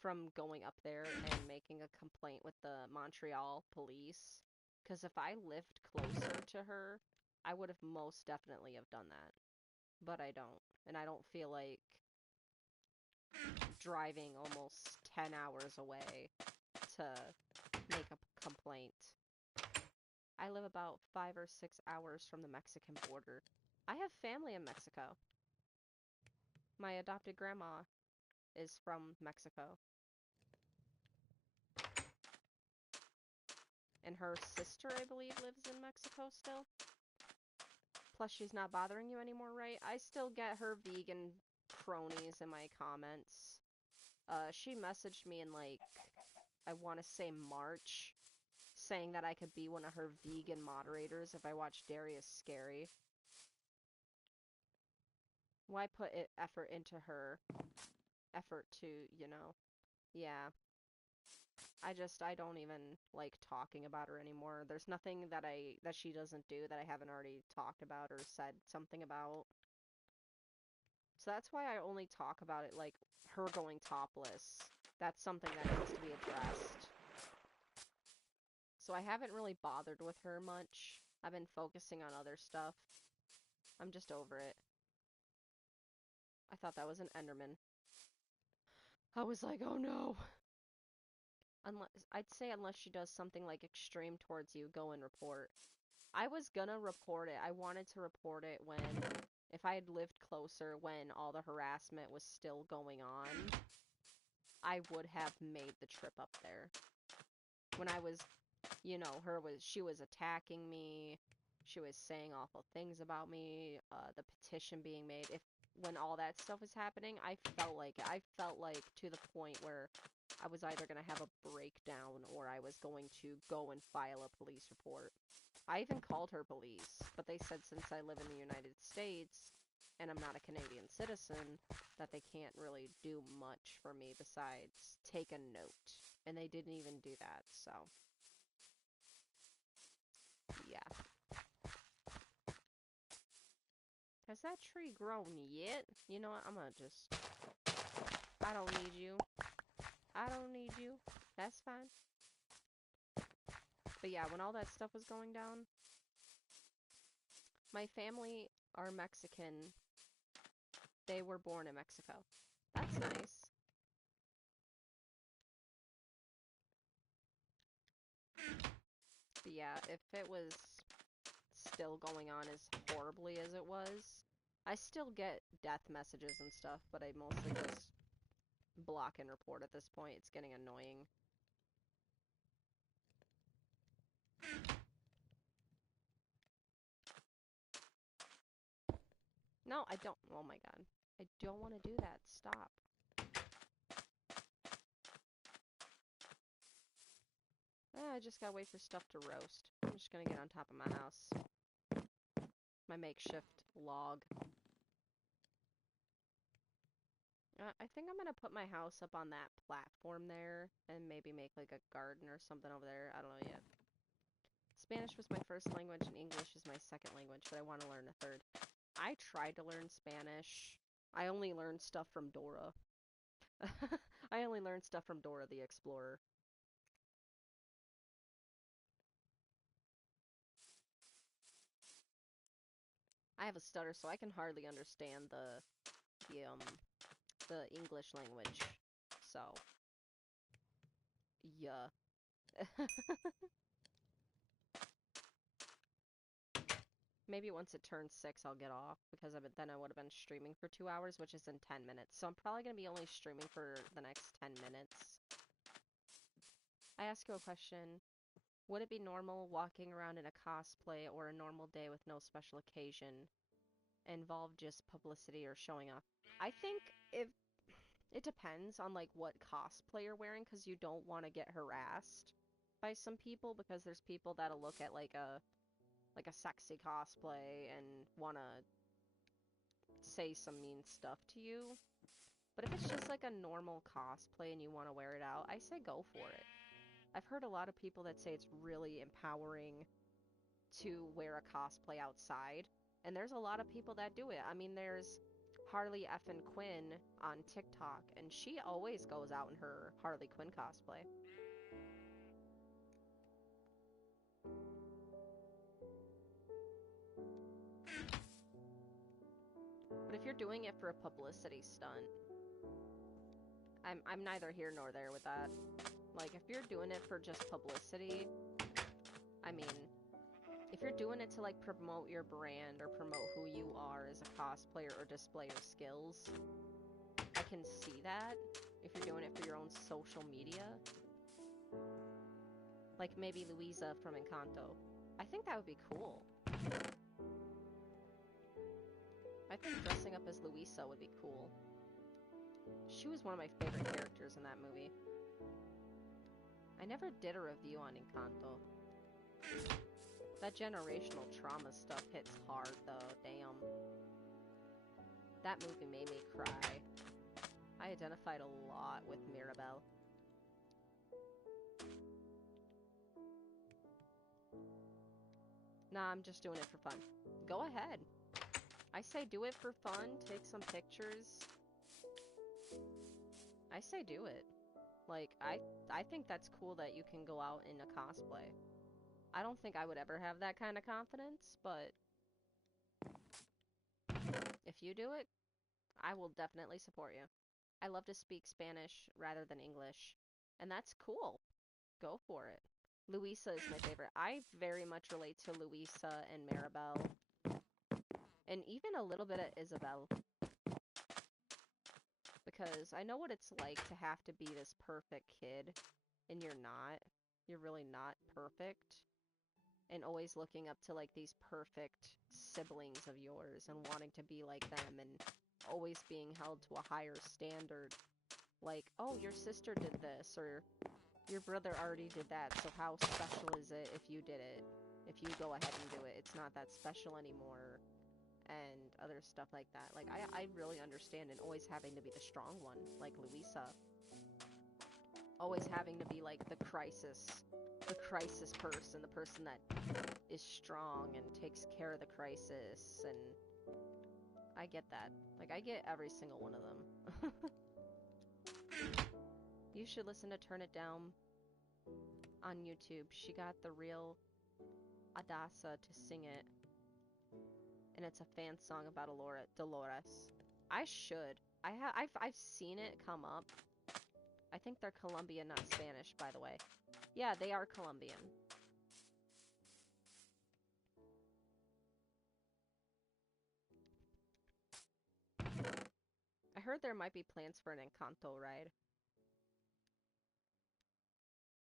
from going up there and making a complaint with the Montreal police. Because if I lived closer to her, I would have most definitely have done that. But I don't. And I don't feel like driving almost 10 hours away to make a complaint. I live about 5 or 6 hours from the Mexican border. I have family in Mexico. My adopted grandma is from Mexico. And her sister, I believe, lives in Mexico still. Plus, she's not bothering you anymore, right? I still get her vegan cronies in my comments. She messaged me in, like, I want to say March, saying that I could be one of her vegan moderators if I watch Darius Scary. Why put effort into her? Effort to, you know. Yeah. I don't even like talking about her anymore. There's nothing that she doesn't do that I haven't already talked about or said something about. So that's why I only talk about it, like, her going topless. That's something that needs to be addressed. So I haven't really bothered with her much. I've been focusing on other stuff. I'm just over it. I thought that was an Enderman. I was like, oh no. I'd say unless she does something like extreme towards you, go and report. I was gonna report it. I wanted to report it if I had lived closer when all the harassment was still going on, I would have made the trip up there. When I was, you know, she was attacking me, she was saying awful things about me, the petition being made. When all that stuff was happening, I felt like to the point where I was either gonna have a breakdown or I was going to go and file a police report. I even called her police, but they said since I live in the United States and I'm not a Canadian citizen, that they can't really do much for me besides take a note. And they didn't even do that, so. Yeah. Has that tree grown yet? You know what, I'm gonna just... I don't need you. I don't need you. That's fine. But yeah, when all that stuff was going down, my family are Mexican. They were born in Mexico. That's nice. But yeah, if it was still going on as horribly as it was, I still get death messages and stuff, but I mostly just block and report at this point. It's getting annoying. No, I don't. Oh my god. I don't want to do that. Stop. I just gotta wait for stuff to roast. I'm just gonna get on top of my house. My makeshift log. I think I'm gonna put my house up on that platform there and maybe make like a garden or something over there. I don't know yet. Spanish was my first language and English is my second language, but I want to learn a third. I tried to learn Spanish. I only learned stuff from Dora. I only learned stuff from Dora the Explorer. I have a stutter, so I can hardly understand the English language. So, yeah. Maybe once it turns 6, I'll get off, because then I would have been streaming for 2 hours, which is in 10 minutes. So I'm probably going to be only streaming for the next 10 minutes. I ask you a question. Would it be normal walking around in a cosplay or a normal day with no special occasion involve just publicity or showing off? I think it depends on like what cosplay you're wearing, because you don't want to get harassed by some people, because there's people that'll look at like a sexy cosplay and want to say some mean stuff to you. But if it's just like a normal cosplay and you want to wear it out, I say go for it. I've heard a lot of people that say it's really empowering to wear a cosplay outside, and there's a lot of people that do it. I mean, there's Harley effin' Quinn on TikTok, and she always goes out in her Harley Quinn cosplay. But if you're doing it for a publicity stunt, I'm neither here nor there with that. Like, if you're doing it for just publicity, I mean, if you're doing it to, like, promote your brand or promote who you are as a cosplayer or display your skills, I can see that. If you're doing it for your own social media. Like maybe Luisa from Encanto. I think that would be cool. I think dressing up as Luisa would be cool. She was one of my favorite characters in that movie. I never did a review on Encanto. That generational trauma stuff hits hard though, damn. That movie made me cry. I identified a lot with Mirabel. Nah, I'm just doing it for fun. Go ahead. I say do it for fun, take some pictures. I say do it. Like, I think that's cool that you can go out in a cosplay. I don't think I would ever have that kind of confidence, but if you do it, I will definitely support you. I love to speak Spanish rather than English, and that's cool. Go for it. Luisa is my favorite. I very much relate to Luisa and Maribel, and even a little bit of Isabel, because I know what it's like to have to be this perfect kid, and you're not. You're really not perfect. And always looking up to like these perfect siblings of yours and wanting to be like them and always being held to a higher standard. Like, oh, your sister did this, or your brother already did that, so how special is it if you did it? If you go ahead and do it, it's not that special anymore, and other stuff like that. Like, I really understand, and always having to be the strong one, like Luisa. Always having to be like the crisis person, the person that is strong and takes care of the crisis, and I get that. Like, I get every single one of them. You should listen to Turn It Down on YouTube. She got the real Adasa to sing it, and it's a fan song about Dolores. I should. I've seen it come up. I think they're Colombian, not Spanish, by the way. Yeah, they are Colombian. I heard there might be plans for an Encanto ride.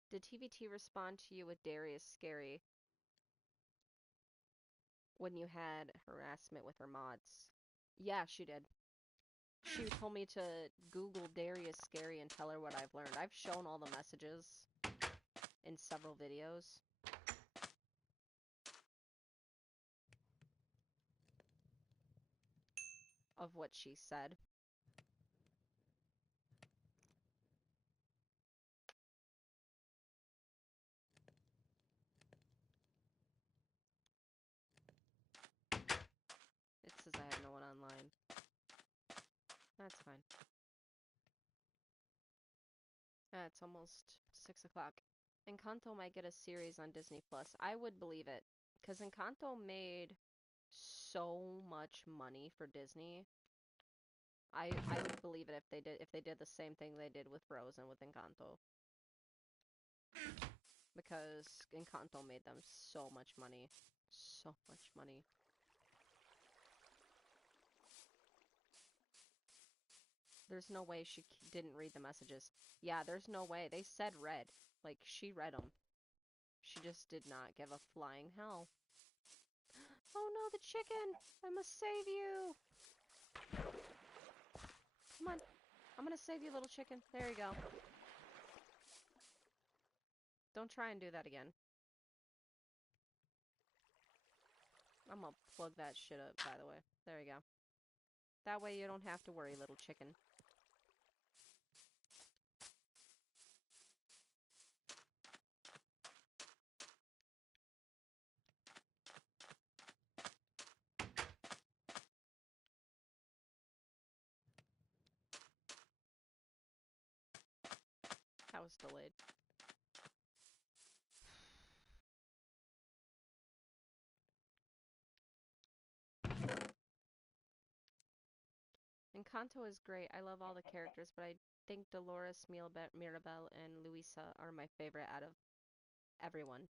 Did TVT respond to you with Darius Scary when you had harassment with her mods? Yeah, she did. She told me to Google Darius Scary and tell her what I've learned. I've shown all the messages in several videos. Of what she said. It says I have no one online. That's fine. It's almost 6 o'clock. Encanto might get a series on Disney Plus. I would believe it, because Encanto made so much money for Disney. I would believe it if they did the same thing they did with Frozen with Encanto. Because Encanto made them so much money. So much money. There's no way she didn't read the messages. Yeah, there's no way. They said read. Like, she read them. She just did not give a flying hell. Oh no, the chicken! I must save you! Come on. I'm gonna save you, little chicken. There you go. Don't try and do that again. I'm gonna plug that shit up, by the way. There you go. That way you don't have to worry, little chicken. That was delayed. Encanto is great. I love all the characters, but I think Dolores, Mirabel, and Luisa are my favorite out of everyone.